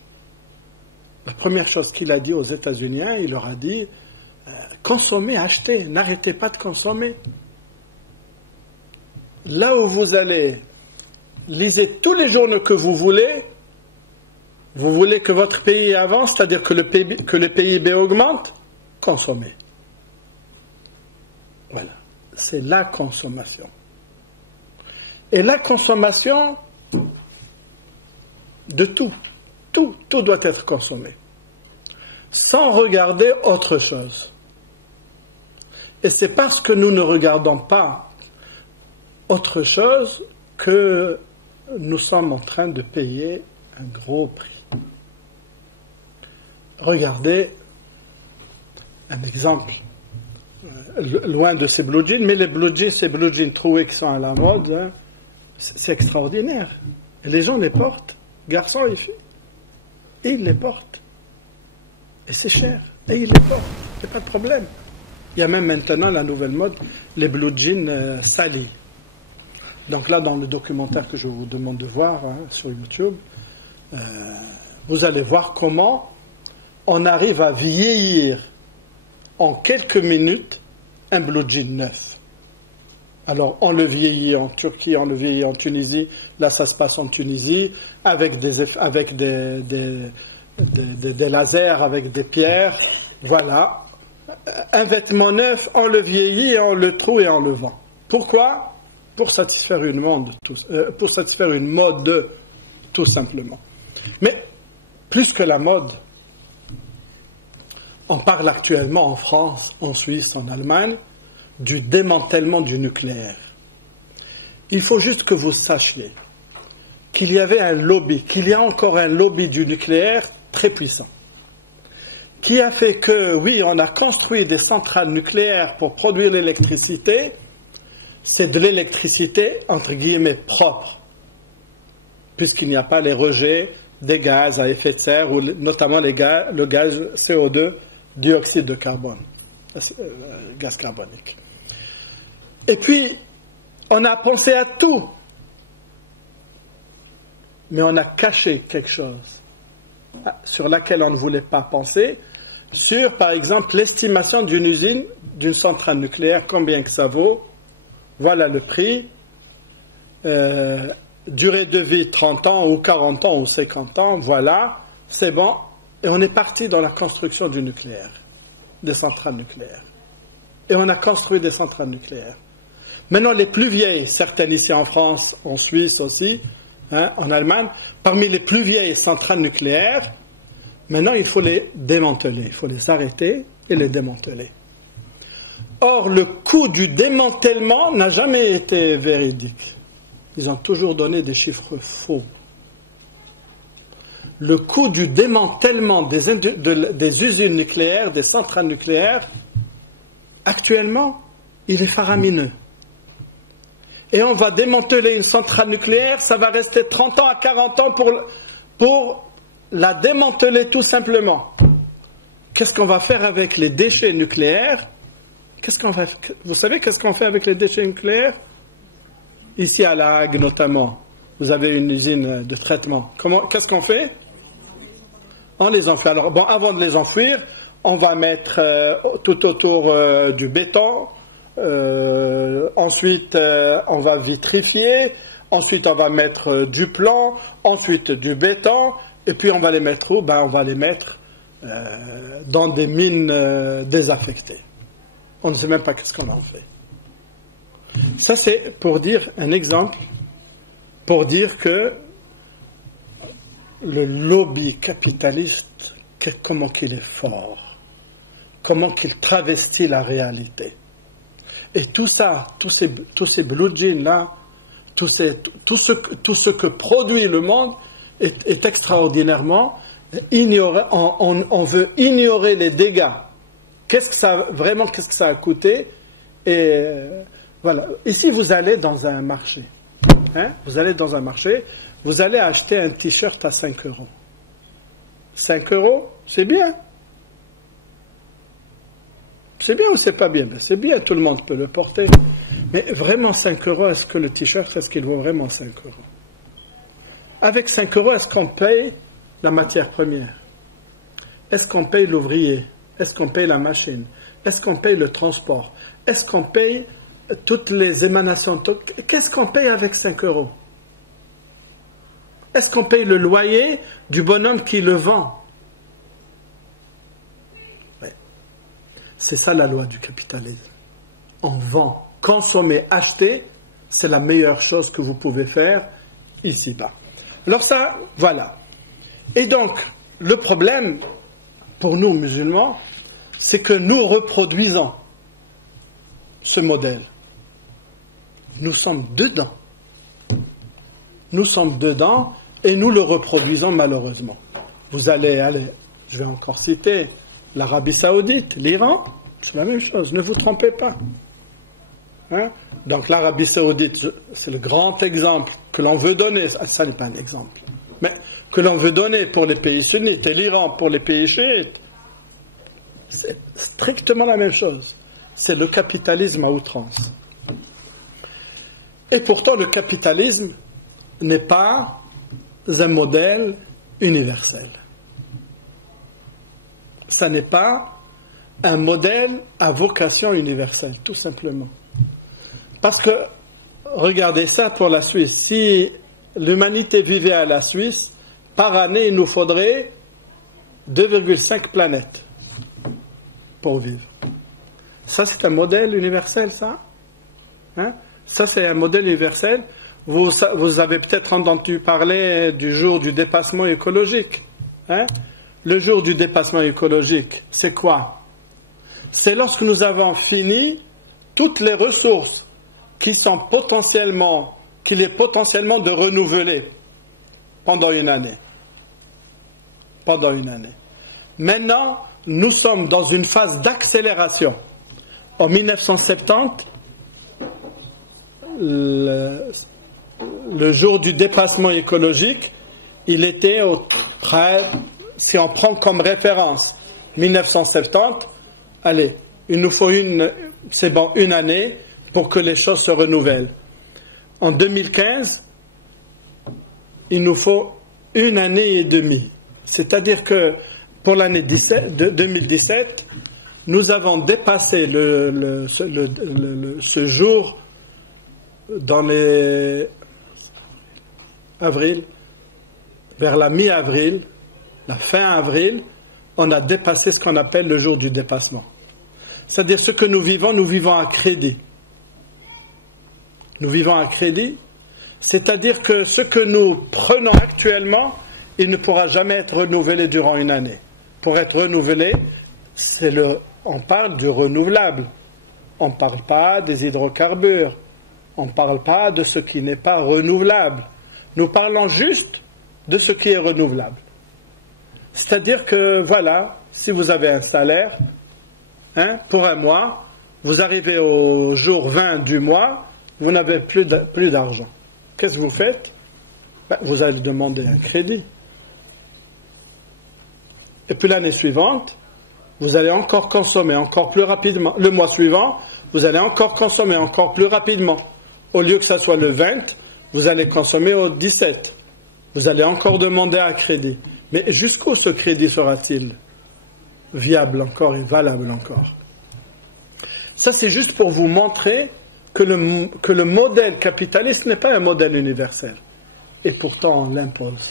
la première chose qu'il a dit aux États-Unis, il leur a dit consommez, achetez, n'arrêtez pas de consommer. Là où vous allez, lisez tous les journaux que vous voulez que votre pays avance, c'est-à-dire que le PIB augmente, consommez. Voilà, c'est la consommation. Et la consommation de tout doit être consommé, sans regarder autre chose. Et c'est parce que nous ne regardons pas autre chose que nous sommes en train de payer un gros prix. Regardez un exemple, loin de ces blue jeans, mais ces blue jeans troués qui sont à la mode, hein, c'est extraordinaire. Et les gens les portent, garçons et filles, et ils les portent. Et c'est cher, et ils les portent, il n'y a pas de problème. Il y a même maintenant la nouvelle mode, les blue jeans salis. Donc là, dans le documentaire que je vous demande de voir sur YouTube, vous allez voir comment on arrive à vieillir en quelques minutes un blue jean neuf. Alors, on le vieillit en Turquie, on le vieillit en Tunisie. Là, ça se passe en Tunisie, avec des lasers, avec des pierres. Voilà. Un vêtement neuf, on le vieillit, on le troue et on le vend. Pourquoi ? Pour satisfaire une mode, tout simplement. Mais, plus que la mode, on parle actuellement en France, en Suisse, en Allemagne, du démantèlement du nucléaire. Il faut juste que vous sachiez qu'il y avait un lobby, qu'il y a encore un lobby du nucléaire très puissant, qui a fait que, oui, on a construit des centrales nucléaires pour produire l'électricité. C'est de l'électricité, entre guillemets, propre, puisqu'il n'y a pas les rejets des gaz à effet de serre, ou notamment le gaz CO2, dioxyde de carbone, gaz carbonique. Et puis, on a pensé à tout, mais on a caché quelque chose sur laquelle on ne voulait pas penser, sur, par exemple, l'estimation d'une usine, d'une centrale nucléaire, combien que ça vaut. Voilà le prix, durée de vie 30 ans ou 40 ans ou 50 ans, voilà, c'est bon. Et on est parti dans la construction du nucléaire, des centrales nucléaires. Et on a construit des centrales nucléaires. Maintenant, les plus vieilles, certaines ici en France, en Suisse aussi, en Allemagne, parmi les plus vieilles centrales nucléaires, maintenant il faut les démanteler, il faut les arrêter et les démanteler. Or, le coût du démantèlement n'a jamais été véridique. Ils ont toujours donné des chiffres faux. Le coût du démantèlement des usines nucléaires, des centrales nucléaires, actuellement, il est faramineux. Et on va démanteler une centrale nucléaire, ça va rester 30 ans à 40 ans pour la démanteler tout simplement. Qu'est-ce qu'on va faire avec les déchets nucléaires ? Vous savez qu'est-ce qu'on fait avec les déchets nucléaires ? Ici à La Hague notamment, vous avez une usine de traitement. Qu'est-ce qu'on fait ? On les enfouit. Alors bon, avant de les enfouir, on va mettre tout autour du béton. Ensuite, on va vitrifier. Ensuite, on va mettre du plomb. Ensuite, du béton. Et puis, on va les mettre où ? On va les mettre dans des mines désaffectées. On ne sait même pas qu'est-ce qu'on en fait. Ça, c'est pour dire un exemple, pour dire que le lobby capitaliste, comment qu'il est fort, comment qu'il travestit la réalité. Et tout ça, tous ces blue jeans là, tout ce que produit le monde est extraordinairement ignoré. On veut ignorer les dégâts. Qu'est-ce que ça a coûté? Et voilà. Ici, vous allez dans un marché. Vous allez dans un marché, vous allez acheter un t-shirt à 5 euros. 5 euros, c'est bien. C'est bien ou c'est pas bien? C'est bien, tout le monde peut le porter. Mais vraiment 5 euros, est-ce que le t-shirt, est-ce qu'il vaut vraiment 5 euros? Avec 5 euros, est-ce qu'on paye la matière première? Est-ce qu'on paye l'ouvrier? Est-ce qu'on paye la machine? Est-ce qu'on paye le transport? Est-ce qu'on paye toutes les émanations? Qu'est-ce qu'on paye avec 5 euros? Est-ce qu'on paye le loyer du bonhomme qui le vend? Ouais. C'est ça la loi du capitalisme. On vend, consommer, acheter, c'est la meilleure chose que vous pouvez faire ici-bas. Alors ça, voilà. Et donc, le problème pour nous musulmans, c'est que nous reproduisons ce modèle. Nous sommes dedans. Nous sommes dedans et nous le reproduisons malheureusement. Vous allez, je vais encore citer l'Arabie Saoudite, l'Iran, c'est la même chose, ne vous trompez pas. Donc l'Arabie Saoudite, c'est le grand exemple que l'on veut donner, ça n'est pas un exemple, mais que l'on veut donner pour les pays sunnites et l'Iran pour les pays chiites. C'est strictement la même chose. C'est le capitalisme à outrance. Et pourtant, le capitalisme n'est pas un modèle universel. Ça n'est pas un modèle à vocation universelle, tout simplement. Parce que, regardez ça pour la Suisse. Si l'humanité vivait à la Suisse, par année, il nous faudrait 2,5 planètes pour vivre. Ça, c'est un modèle universel, ça? Hein? Ça, c'est un modèle universel. Vous avez peut-être entendu parler du jour du dépassement écologique. Hein? Le jour du dépassement écologique, c'est quoi? C'est lorsque nous avons fini toutes les ressources qu'il est potentiellement de renouveler pendant une année. Pendant une année. Maintenant, nous sommes dans une phase d'accélération. En 1970, le jour du dépassement écologique, il était si on prend comme référence 1970, allez, il nous faut une année pour que les choses se renouvellent. En 2015, il nous faut 1 année et demie. C'est-à-dire que pour l'année 2017, nous avons dépassé ce jour dans les avril, vers la mi-avril, la fin avril, on a dépassé ce qu'on appelle le jour du dépassement. C'est-à-dire ce que nous vivons à crédit. Nous vivons à crédit, c'est-à-dire que ce que nous prenons actuellement, il ne pourra jamais être renouvelé durant une année. Pour être renouvelé, on parle du renouvelable. On ne parle pas des hydrocarbures. On ne parle pas de ce qui n'est pas renouvelable. Nous parlons juste de ce qui est renouvelable. C'est-à-dire que, voilà, si vous avez un salaire, pour un mois, vous arrivez au jour 20 du mois, vous n'avez plus d'argent. Qu'est-ce que vous faites? Vous allez demander un crédit. Et puis l'année suivante, vous allez encore consommer encore plus rapidement. Le mois suivant, vous allez encore consommer encore plus rapidement. Au lieu que ça soit le 20, vous allez consommer au 17. Vous allez encore demander un crédit. Mais jusqu'où ce crédit sera-t-il viable encore et valable encore? Ça, c'est juste pour vous montrer que le modèle capitaliste n'est pas un modèle universel. Et pourtant, on l'impose.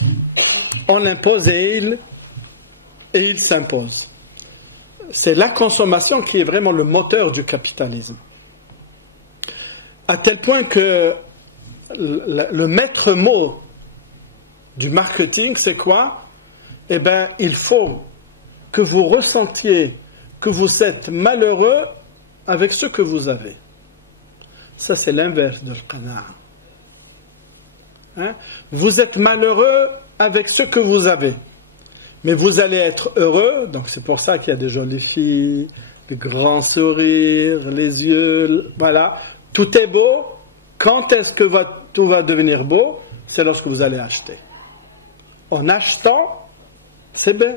On l'impose et il s'impose. C'est la consommation qui est vraiment le moteur du capitalisme. À tel point que le maître mot du marketing, c'est quoi? Eh bien, il faut que vous ressentiez que vous êtes malheureux avec ce que vous avez. Ça, c'est l'inverse de l'qana'a. Vous êtes malheureux avec ce que vous avez. Mais vous allez être heureux, donc c'est pour ça qu'il y a des jolies filles, des grands sourires, les yeux, voilà. Tout est beau. Quand est-ce que tout va devenir beau? C'est lorsque vous allez acheter. En achetant, c'est bien.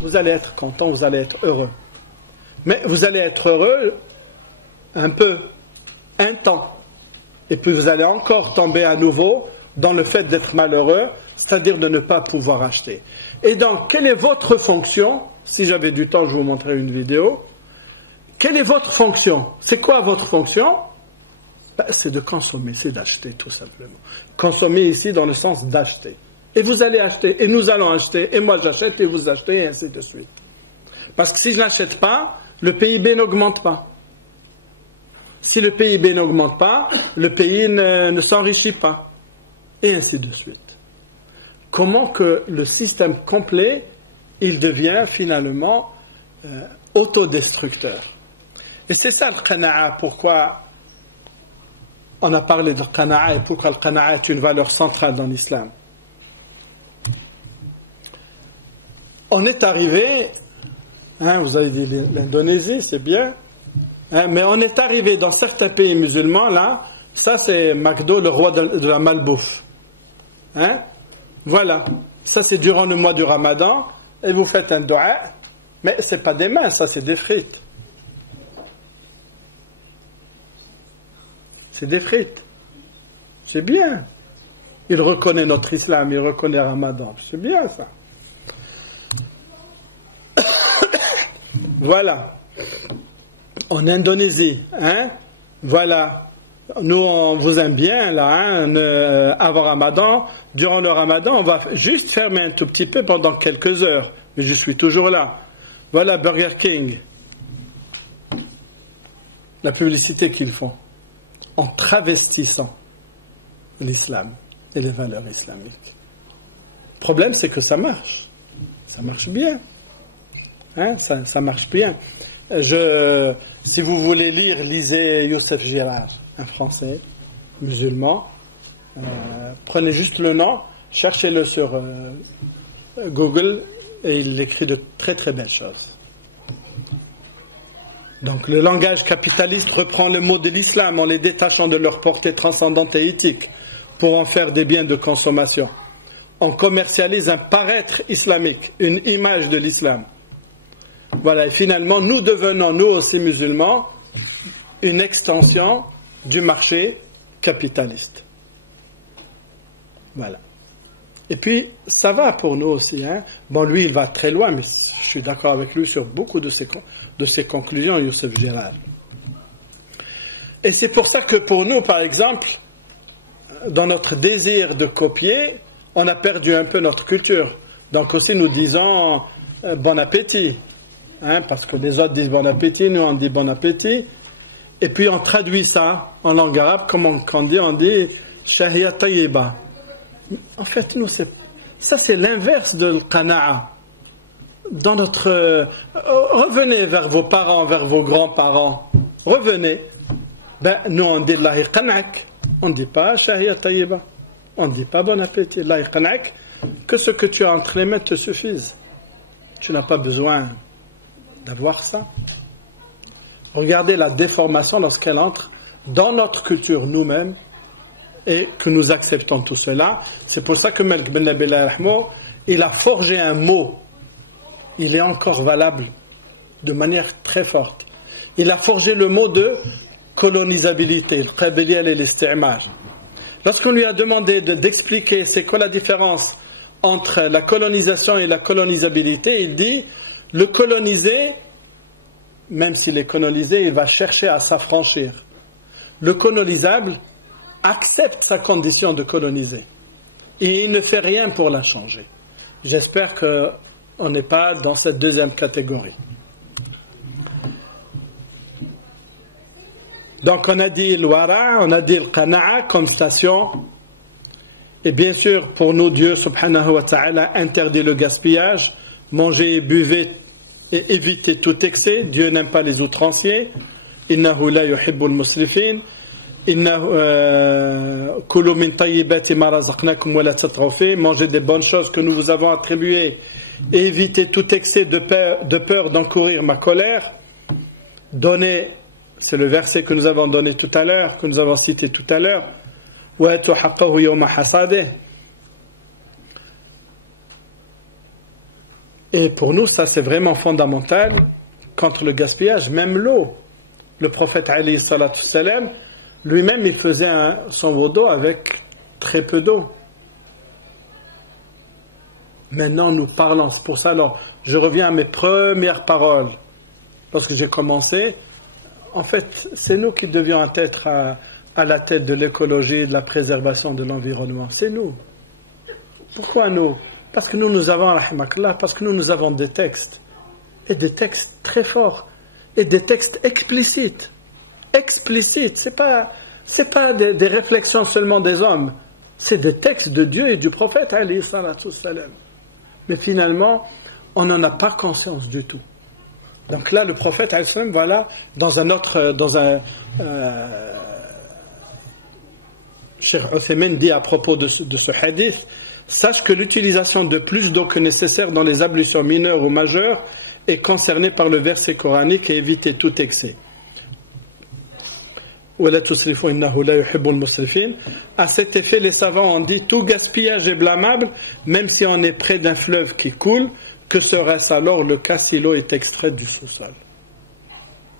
Vous allez être content, vous allez être heureux. Mais vous allez être heureux un peu, un temps. Et puis vous allez encore tomber à nouveau dans le fait d'être malheureux, c'est-à-dire de ne pas pouvoir acheter. Et donc, quelle est votre fonction? Si j'avais du temps, je vous montrerai une vidéo. Quelle est votre fonction? C'est quoi votre fonction? C'est de consommer, c'est d'acheter tout simplement. Consommer ici dans le sens d'acheter. Et vous allez acheter, et nous allons acheter, et moi j'achète, et vous achetez, et ainsi de suite. Parce que si je n'achète pas, le PIB n'augmente pas. Si le PIB n'augmente pas, le pays ne s'enrichit pas. Et ainsi de suite. Comment que le système complet, il devient finalement autodestructeur. Et c'est ça le qana'a, pourquoi on a parlé de qana'a et pourquoi le qana'a est une valeur centrale dans l'islam. On est arrivé, vous avez dit l'Indonésie, c'est bien, mais on est arrivé dans certains pays musulmans, là, ça c'est McDo, le roi de la malbouffe. Voilà, ça c'est durant le mois du Ramadan, et vous faites un dua, mais c'est pas des mains, ça c'est des frites. C'est des frites. C'est bien. Il reconnaît notre islam, il reconnaît Ramadan. C'est bien ça. Voilà. En Indonésie, hein? Voilà. Nous, on vous aime bien, là, hein? Avant Ramadan. Durant le Ramadan, on va juste fermer un tout petit peu pendant quelques heures. Mais je suis toujours là. Voilà Burger King. La publicité qu'ils font. En travestissant l'islam et les valeurs islamiques. Le problème, c'est que ça marche. Ça marche bien. Hein? Ça marche bien. Si vous voulez lire, lisez Youssef Girard, un Français, musulman. Prenez juste le nom, cherchez-le sur Google, et il écrit de très très belles choses. Donc le langage capitaliste reprend les mots de l'islam en les détachant de leur portée transcendante et éthique pour en faire des biens de consommation. On commercialise un paraître islamique, une image de l'islam. Voilà, et finalement, nous devenons, nous aussi musulmans, une extension du marché capitaliste. Voilà. Et puis, ça va pour nous aussi. Hein. Bon, lui, il va très loin, mais je suis d'accord avec lui sur beaucoup de ses conclusions, Youssef Girard. Et c'est pour ça que pour nous, par exemple, dans notre désir de copier, on a perdu un peu notre culture. Donc aussi, nous disons bon appétit. Hein, parce que les autres disent bon appétit, nous on dit bon appétit. Et puis on traduit ça en langue arabe, comme on dit shahia tayyiba. En fait, nous, ça c'est l'inverse de l'qana'a. Dans notre revenez vers vos parents, vers vos grands-parents. Revenez. Ben, nous on dit Allah yqan'ak. On ne dit pas shahia tayyiba. On ne dit pas bon appétit. Allah yqan'ak. Que ce que tu as entre les mains te suffise. Tu n'as pas besoin d'avoir ça. Regardez la déformation lorsqu'elle entre dans notre culture nous-mêmes et que nous acceptons tout cela. C'est pour ça que Malik Ben Nabil Rahmo, il a forgé un mot. Il est encore valable de manière très forte. Il a forgé le mot de colonisabilité, le qabiliyal et l'isti'mar. Lorsqu'on lui a demandé d'expliquer c'est quoi la différence entre la colonisation et la colonisabilité, il dit le colonisé, même s'il est colonisé, il va chercher à s'affranchir. Le colonisable accepte sa condition de coloniser. Et il ne fait rien pour la changer. J'espère qu'on n'est pas dans cette deuxième catégorie. Donc on a dit le wara, on a dit le qana'a comme station. Et bien sûr, pour nous, Dieu subhanahu wa ta'ala interdit le gaspillage. Mangez et buvez et évitez tout excès. Dieu n'aime pas les outranciers. Innahu la yuhibbul musrifin. Kulu min tayyibati ma razaqnakum wa la tatrafu. Mangez des bonnes choses que nous vous avons attribuées et évitez tout excès de peur d'encourir ma colère. Donnez, c'est le verset que nous avons donné tout à l'heure, que nous avons cité tout à l'heure. Wa atu haqqahu yawma hasadih. Et pour nous, ça c'est vraiment fondamental contre le gaspillage, même l'eau. Le prophète alayhi salatu salam, lui-même, il faisait son wudu avec très peu d'eau. Maintenant, nous parlons. C'est pour ça, alors, je reviens à mes premières paroles. Lorsque j'ai commencé, en fait, c'est nous qui devions être à la tête de l'écologie et de la préservation de l'environnement. C'est nous. Pourquoi nous ? Parce que nous avons, rahmakallah, parce que nous avons des textes. Et des textes très forts. Et des textes explicites. Explicites. C'est pas des réflexions seulement des hommes. C'est des textes de Dieu et du prophète, alayhi salatu salam. Mais finalement, on n'en a pas conscience du tout. Donc là, le prophète, alayhi salam, voilà, Cheikh Uthaymin dit à propos de ce hadith, sache que l'utilisation de plus d'eau que nécessaire dans les ablutions mineures ou majeures est concernée par le verset coranique et éviter tout excès. À cet effet, les savants ont dit tout gaspillage est blâmable, même si on est près d'un fleuve qui coule. Que serait-ce alors le cas si l'eau est extraite du sous-sol?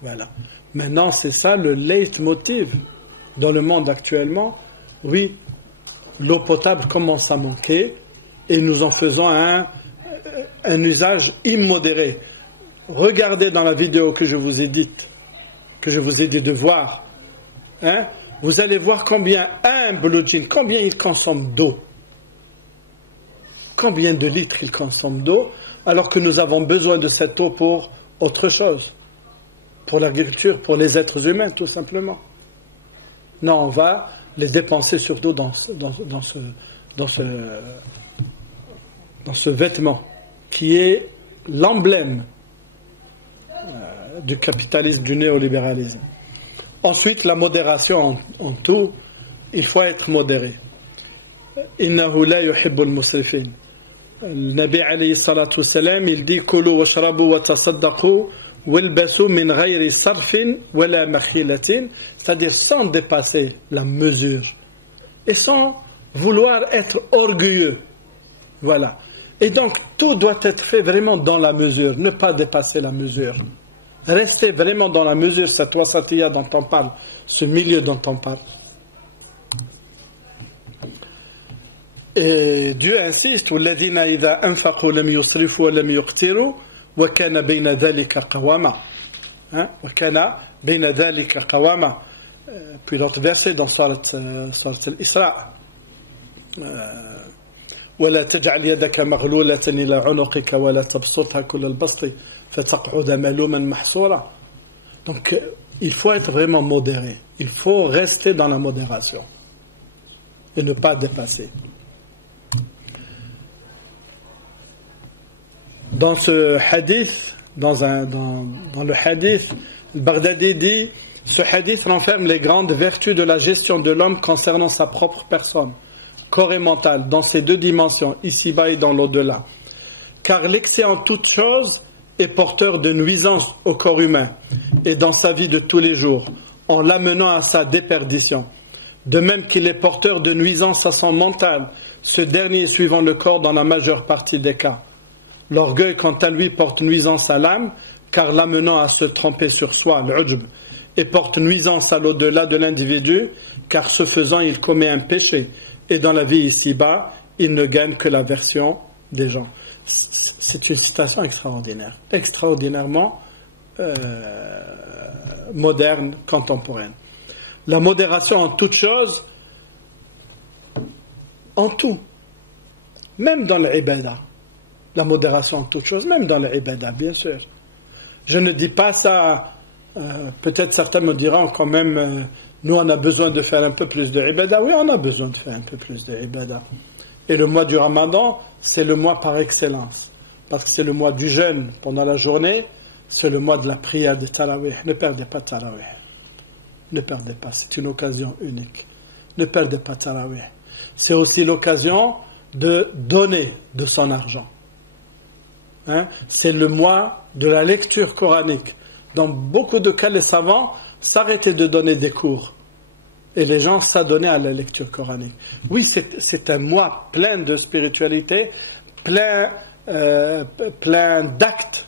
Voilà. Maintenant, c'est ça le leitmotiv dans le monde actuellement. oui, l'eau potable commence à manquer et nous en faisons un usage immodéré. Regardez dans la vidéo que je vous ai dit de voir, hein, vous allez voir combien un blue jean, combien il consomme d'eau. Combien de litres il consomme d'eau, alors que nous avons besoin de cette eau pour autre chose, pour l'agriculture, pour les êtres humains, tout simplement. Non, on va les dépenser surtout dans ce vêtement qui est l'emblème du capitalisme, du néolibéralisme. Ensuite, la modération en tout, il faut être modéré. Innahu la yuhibbul musrifin. Le Nabi alayhi salatu wassalam, il dit Kulu washrabu wa tasaddaqu walbasu min ghayri sarfin wala makhilatin, c'est-à-dire sans dépasser la mesure et sans vouloir être orgueilleux. Voilà. Et donc, tout doit être fait vraiment dans la mesure, ne pas dépasser la mesure. Restez vraiment dans la mesure, cette wasatiyya dont on parle, ce milieu dont on parle. Et Dieu insiste, وَالَّذِينَ إِذَا أَنفَقُوا لَمْ يُسْرِفُوا وَلَمْ يُقْتِرُوا وَكَانَ بَيْنَ ذَلِكَ قَوَامًا. وَكَانَ بَيْنَ ذَلِكَ قَوَامًا. Puis l'autre verset dans Surat al-Isra. وَلَا تَجْعَلْ يَدَكَ مَغْلُولَةً إِلَى عُنُقِكَ وَلَا تَبْسُطْهَا كُلَّ الْبَسْطِ فَتَقْعُدَ مَلُومًا مَحْسُورًا. Donc il faut être vraiment modéré. Il faut rester dans la modération et ne pas dépasser. Dans ce hadith, dans le hadith, le Baghdadi dit, ce hadith renferme les grandes vertus de la gestion de l'homme concernant sa propre personne, corps et mental, dans ces deux dimensions, ici-bas et dans l'au-delà. Car l'excès en toute chose est porteur de nuisances au corps humain et dans sa vie de tous les jours, en l'amenant à sa déperdition. De même qu'il est porteur de nuisances à son mental, ce dernier suivant le corps dans la majeure partie des cas. L'orgueil, quant à lui, porte nuisance à l'âme, car l'amenant à se tromper sur soi, l'ujb, et porte nuisance à l'au-delà de l'individu, car ce faisant, il commet un péché, et dans la vie ici-bas, il ne gagne que l'aversion des gens. C'est une citation extraordinaire, extraordinairement moderne, contemporaine. La modération en toute chose, en tout, même dans l'ibada. La modération en toute chose, même dans l'ibada, bien sûr. Je ne dis pas ça, peut-être certains me diront quand même, nous on a besoin de faire un peu plus de ibada. Oui, on a besoin de faire un peu plus de ibada. Et le mois du Ramadan, c'est le mois par excellence. Parce que c'est le mois du jeûne pendant la journée, c'est le mois de la prière de Tarawih. Ne perdez pas Tarawih. Ne perdez pas, c'est une occasion unique. Ne perdez pas Tarawih. C'est aussi l'occasion de donner de son argent. Hein? C'est le mois de la lecture coranique. Dans beaucoup de cas, les savants s'arrêtaient de donner des cours. Et les gens s'adonnaient à la lecture coranique. Oui, c'est un mois plein de spiritualité, plein d'actes,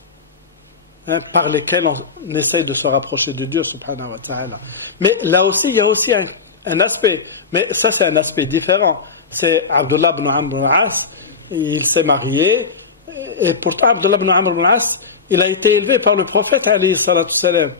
hein, par lesquels on essaye de se rapprocher de Dieu, subhanahu wa ta'ala. Mais là aussi, il y a aussi un aspect. Mais ça, c'est un aspect différent. C'est Abdullah ibn Amr ibn al-As, il s'est marié, et pourtant Abdullah ibn Amr ibn al-As, il a été élevé par le prophète, alayhi salatu salam.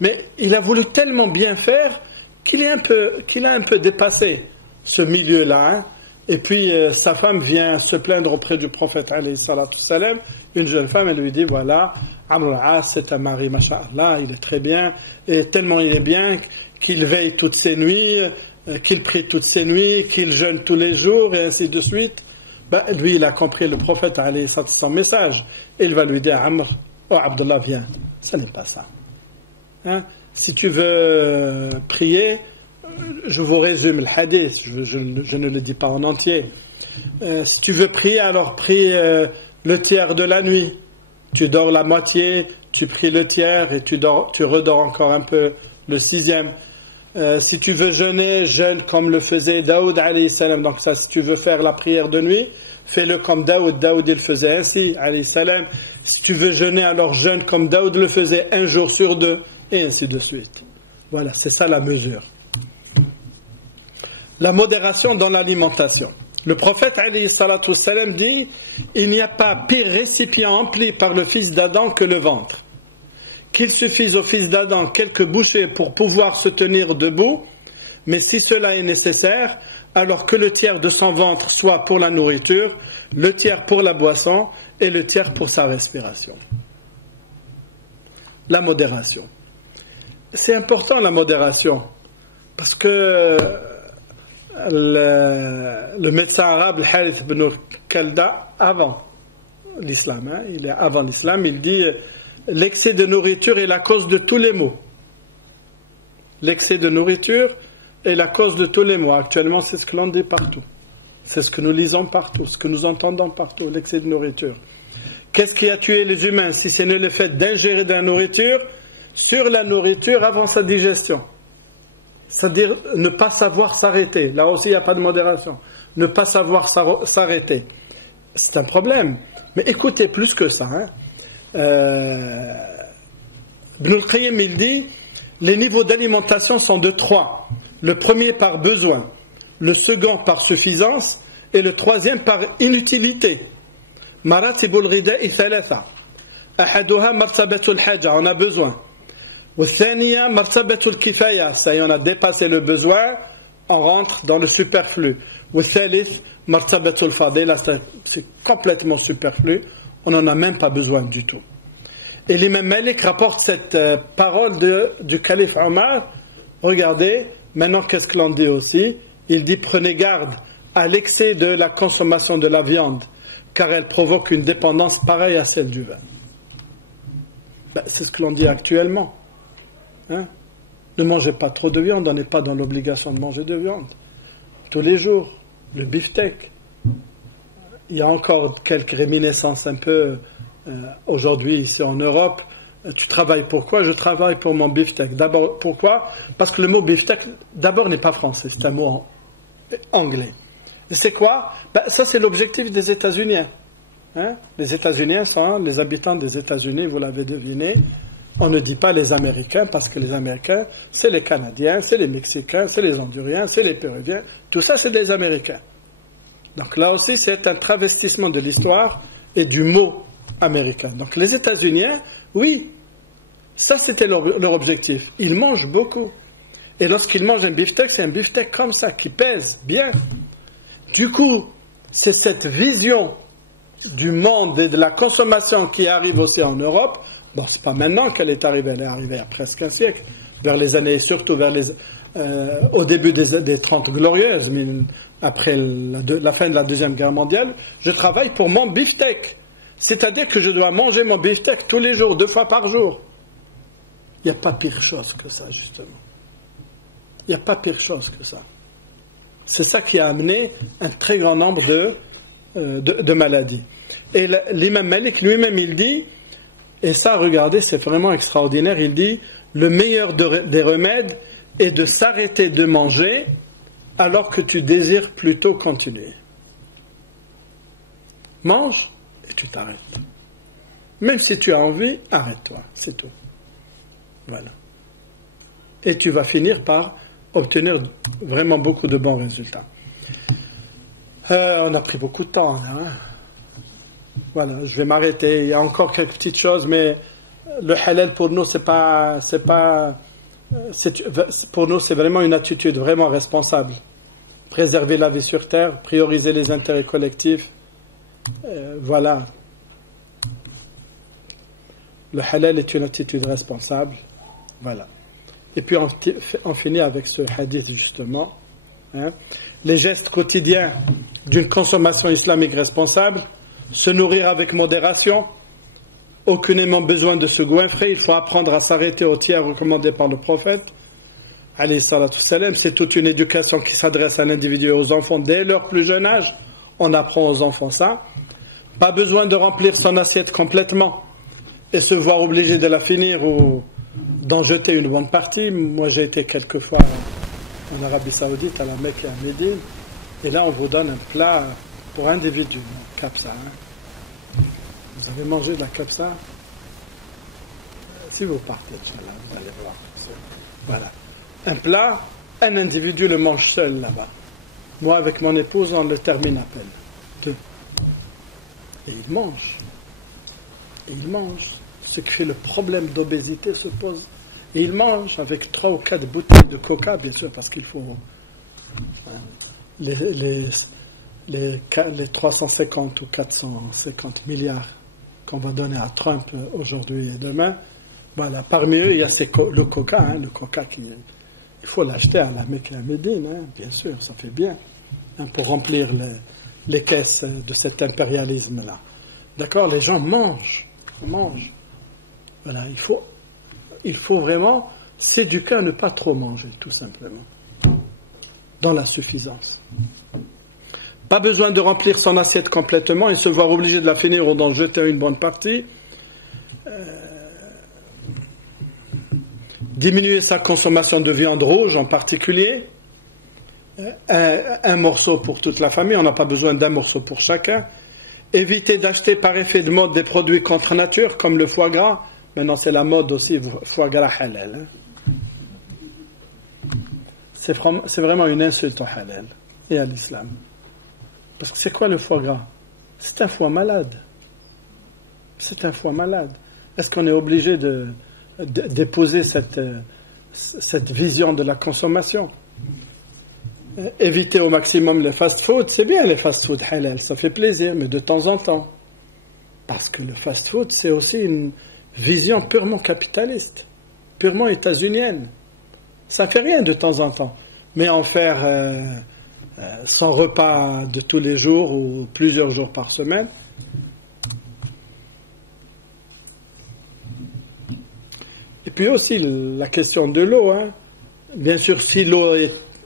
Mais il a voulu tellement bien faire qu'il a un peu dépassé ce milieu-là. Hein. Et puis sa femme vient se plaindre auprès du prophète, alayhi salatu salam. Une jeune femme, elle lui dit, voilà, Amr al-As, c'est un mari, masha'Allah, il est très bien, et tellement il est bien qu'il veille toutes ses nuits, qu'il prie toutes ses nuits, qu'il jeûne tous les jours, et ainsi de suite. Lui, il a compris le prophète, alayhi salatu son message. Il va lui dire, Amr, oh Abdullah, viens. Ça n'est pas ça. Hein? Si tu veux prier, je vous résume le hadith, je ne le dis pas en entier. Si tu veux prier, alors prie le tiers de la nuit. Tu dors la moitié, tu pries le tiers et tu redors encore un peu le sixième. Si tu veux jeûner, jeûne comme le faisait Daoud alayhi salam. Donc ça, si tu veux faire la prière de nuit, fais-le comme Daoud. Daoud, il faisait ainsi, alayhi salam. Si tu veux jeûner, alors jeûne comme Daoud le faisait, un jour sur deux, et ainsi de suite. Voilà, c'est ça la mesure. la modération dans l'alimentation. Le prophète alayhi salatu wassalam dit: il n'y a pas pire récipient empli par le fils d'Adam que le ventre. Qu'il suffise au fils d'Adam quelques bouchées pour pouvoir se tenir debout, mais si cela est nécessaire, alors que le tiers de son ventre soit pour la nourriture, le tiers pour la boisson et le tiers pour sa respiration. La modération. C'est important la modération, parce que le médecin arabe, le Harith ibn Kalda, avant l'islam, il dit: l'excès de nourriture est la cause de tous les maux. L'excès de nourriture est la cause de tous les maux. Actuellement, c'est ce que l'on dit partout. C'est ce que nous lisons partout, ce que nous entendons partout, l'excès de nourriture. Qu'est-ce qui a tué les humains si ce n'est le fait d'ingérer de la nourriture sur la nourriture avant sa digestion? C'est-à-dire ne pas savoir s'arrêter. Là aussi, il n'y a pas de modération. Ne pas savoir s'arrêter. C'est un problème. Mais écoutez plus que ça. Ibn al-Qayyim, il dit: les niveaux d'alimentation sont de 3. Le premier par besoin, le second par suffisance et le troisième par inutilité. Maratibul rida'i thalatha. Ahaduha martabatul haja, on a besoin. والثانية مرتبة الكفاية, ça y est, on a dépassé le besoin, on rentre dans le superflu. والثالث مرتبة الفضيلة, c'est complètement superflu, on n'en a même pas besoin du tout. Et l'imam Malik rapporte cette parole du calife Omar. Regardez, maintenant qu'est-ce que l'on dit aussi? Il dit: prenez garde à l'excès de la consommation de la viande, car elle provoque une dépendance pareille à celle du vin. C'est ce que l'on dit actuellement. Ne mangez pas trop de viande, on n'est pas dans l'obligation de manger de viande. Tous les jours, le beefsteak. Il y a encore quelques réminiscences un peu aujourd'hui ici en Europe. Tu travailles pour quoi? Je travaille pour mon beefsteak. D'abord, pourquoi? Parce que le mot beefsteak, d'abord, n'est pas français, c'est un mot anglais. Et c'est quoi? Ça, c'est l'objectif des États-Unis. Les États-Unis sont les habitants des États-Unis, vous l'avez deviné. On ne dit pas les Américains, parce que les Américains, c'est les Canadiens, c'est les Mexicains, c'est les Honduriens, c'est les Péruviens. Tout ça, c'est des Américains. Donc là aussi, c'est un travestissement de l'histoire et du mot américain. Donc les États-Unis, oui, ça c'était leur objectif. Ils mangent beaucoup. Et lorsqu'ils mangent un beefsteak, c'est un beefsteak comme ça, qui pèse bien. Du coup, c'est cette vision du monde et de la consommation qui arrive aussi en Europe. Bon, c'est pas maintenant qu'elle est arrivée, elle est arrivée il y a presque un siècle, vers les années, surtout au début des 30 glorieuses, mais après la fin de la Deuxième Guerre mondiale. Je travaille pour mon beefsteak. C'est-à-dire que je dois manger mon beefsteak tous les jours, 2 fois par jour. Il n'y a pas pire chose que ça, justement. Il n'y a pas pire chose que ça. C'est ça qui a amené un très grand nombre de maladies. Et l'imam Malik lui-même, il dit, et ça, regardez, c'est vraiment extraordinaire, il dit: le meilleur des remèdes est de s'arrêter de manger alors que tu désires plutôt continuer. Mange et tu t'arrêtes. Même si tu as envie, arrête-toi, c'est tout. Voilà. Et tu vas finir par obtenir vraiment beaucoup de bons résultats. On a pris beaucoup de temps, là, Voilà, je vais m'arrêter. Il y a encore quelques petites choses, mais le halal pour nous, pour nous, c'est vraiment une attitude vraiment responsable. Préserver la vie sur terre, prioriser les intérêts collectifs. Voilà. Le halal est une attitude responsable. Voilà. Et puis on finit avec ce hadith justement. Les gestes quotidiens d'une consommation islamique responsable: se nourrir avec modération, aucunement besoin de se goinfrer, il faut apprendre à s'arrêter au tiers recommandé par le prophète alayhi salatu wassalam. C'est toute une éducation qui s'adresse à l'individu et aux enfants dès leur plus jeune âge. On apprend aux enfants ça. Pas besoin de remplir son assiette complètement et se voir obligé de la finir ou d'en jeter une bonne partie. Moi j'ai été quelques fois en Arabie Saoudite, à la Mecque et à Médine, et là on vous donne un plat pour individu, kapsa. Vous avez mangé de la kapsa? Si vous partez, vous allez voir. Voilà. Un plat, un individu le mange seul là-bas. Moi, avec mon épouse, on le termine à peine. 2. Et il mange. Et il mange. Ce qui fait le problème d'obésité se pose. Et il mange avec 3 ou 4 bouteilles de coca, bien sûr, parce qu'il faut... Les 350 ou 450 milliards qu'on va donner à Trump aujourd'hui et demain, voilà, parmi eux, il y a le coca, le coca qui... Il faut l'acheter à la Mecque et à Médine, bien sûr, ça fait bien, pour remplir les caisses de cet impérialisme-là. D'accord, les gens mangent. Voilà, il faut vraiment s'éduquer à ne pas trop manger, tout simplement, dans la suffisance. Pas besoin de remplir son assiette complètement et se voir obligé de la finir ou d'en jeter une bonne partie. Diminuer sa consommation de viande rouge en particulier. Un morceau pour toute la famille, on n'a pas besoin d'un morceau pour chacun. Éviter d'acheter par effet de mode des produits contre nature comme le foie gras. Maintenant c'est la mode aussi, foie gras halal. C'est vraiment une insulte au halal et à l'islam. Parce que c'est quoi le foie gras? C'est un foie malade. C'est un foie malade. Est-ce qu'on est obligé d'épouser cette vision de la consommation? Éviter au maximum les fast-food. C'est bien les fast-food halal, ça fait plaisir, mais de temps en temps. Parce que le fast-food, c'est aussi une vision purement capitaliste, purement états-unienne. Ça fait rien de temps en temps. Mais en faire son repas de tous les jours ou plusieurs jours par semaine. Et puis aussi la question de l'eau. Bien sûr, si l'eau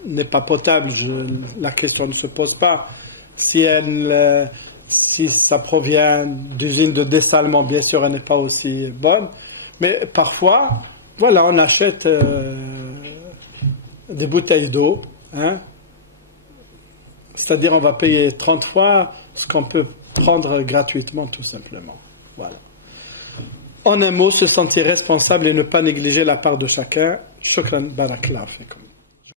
n'est pas potable, la question ne se pose pas. Si ça provient d'usines de dessalement, bien sûr, elle n'est pas aussi bonne. Mais parfois, voilà, on achète des bouteilles d'eau, c'est-à-dire on va payer 30 fois ce qu'on peut prendre gratuitement, tout simplement. Voilà. En un mot, se sentir responsable et ne pas négliger la part de chacun. Shukran, barakallahu fikum.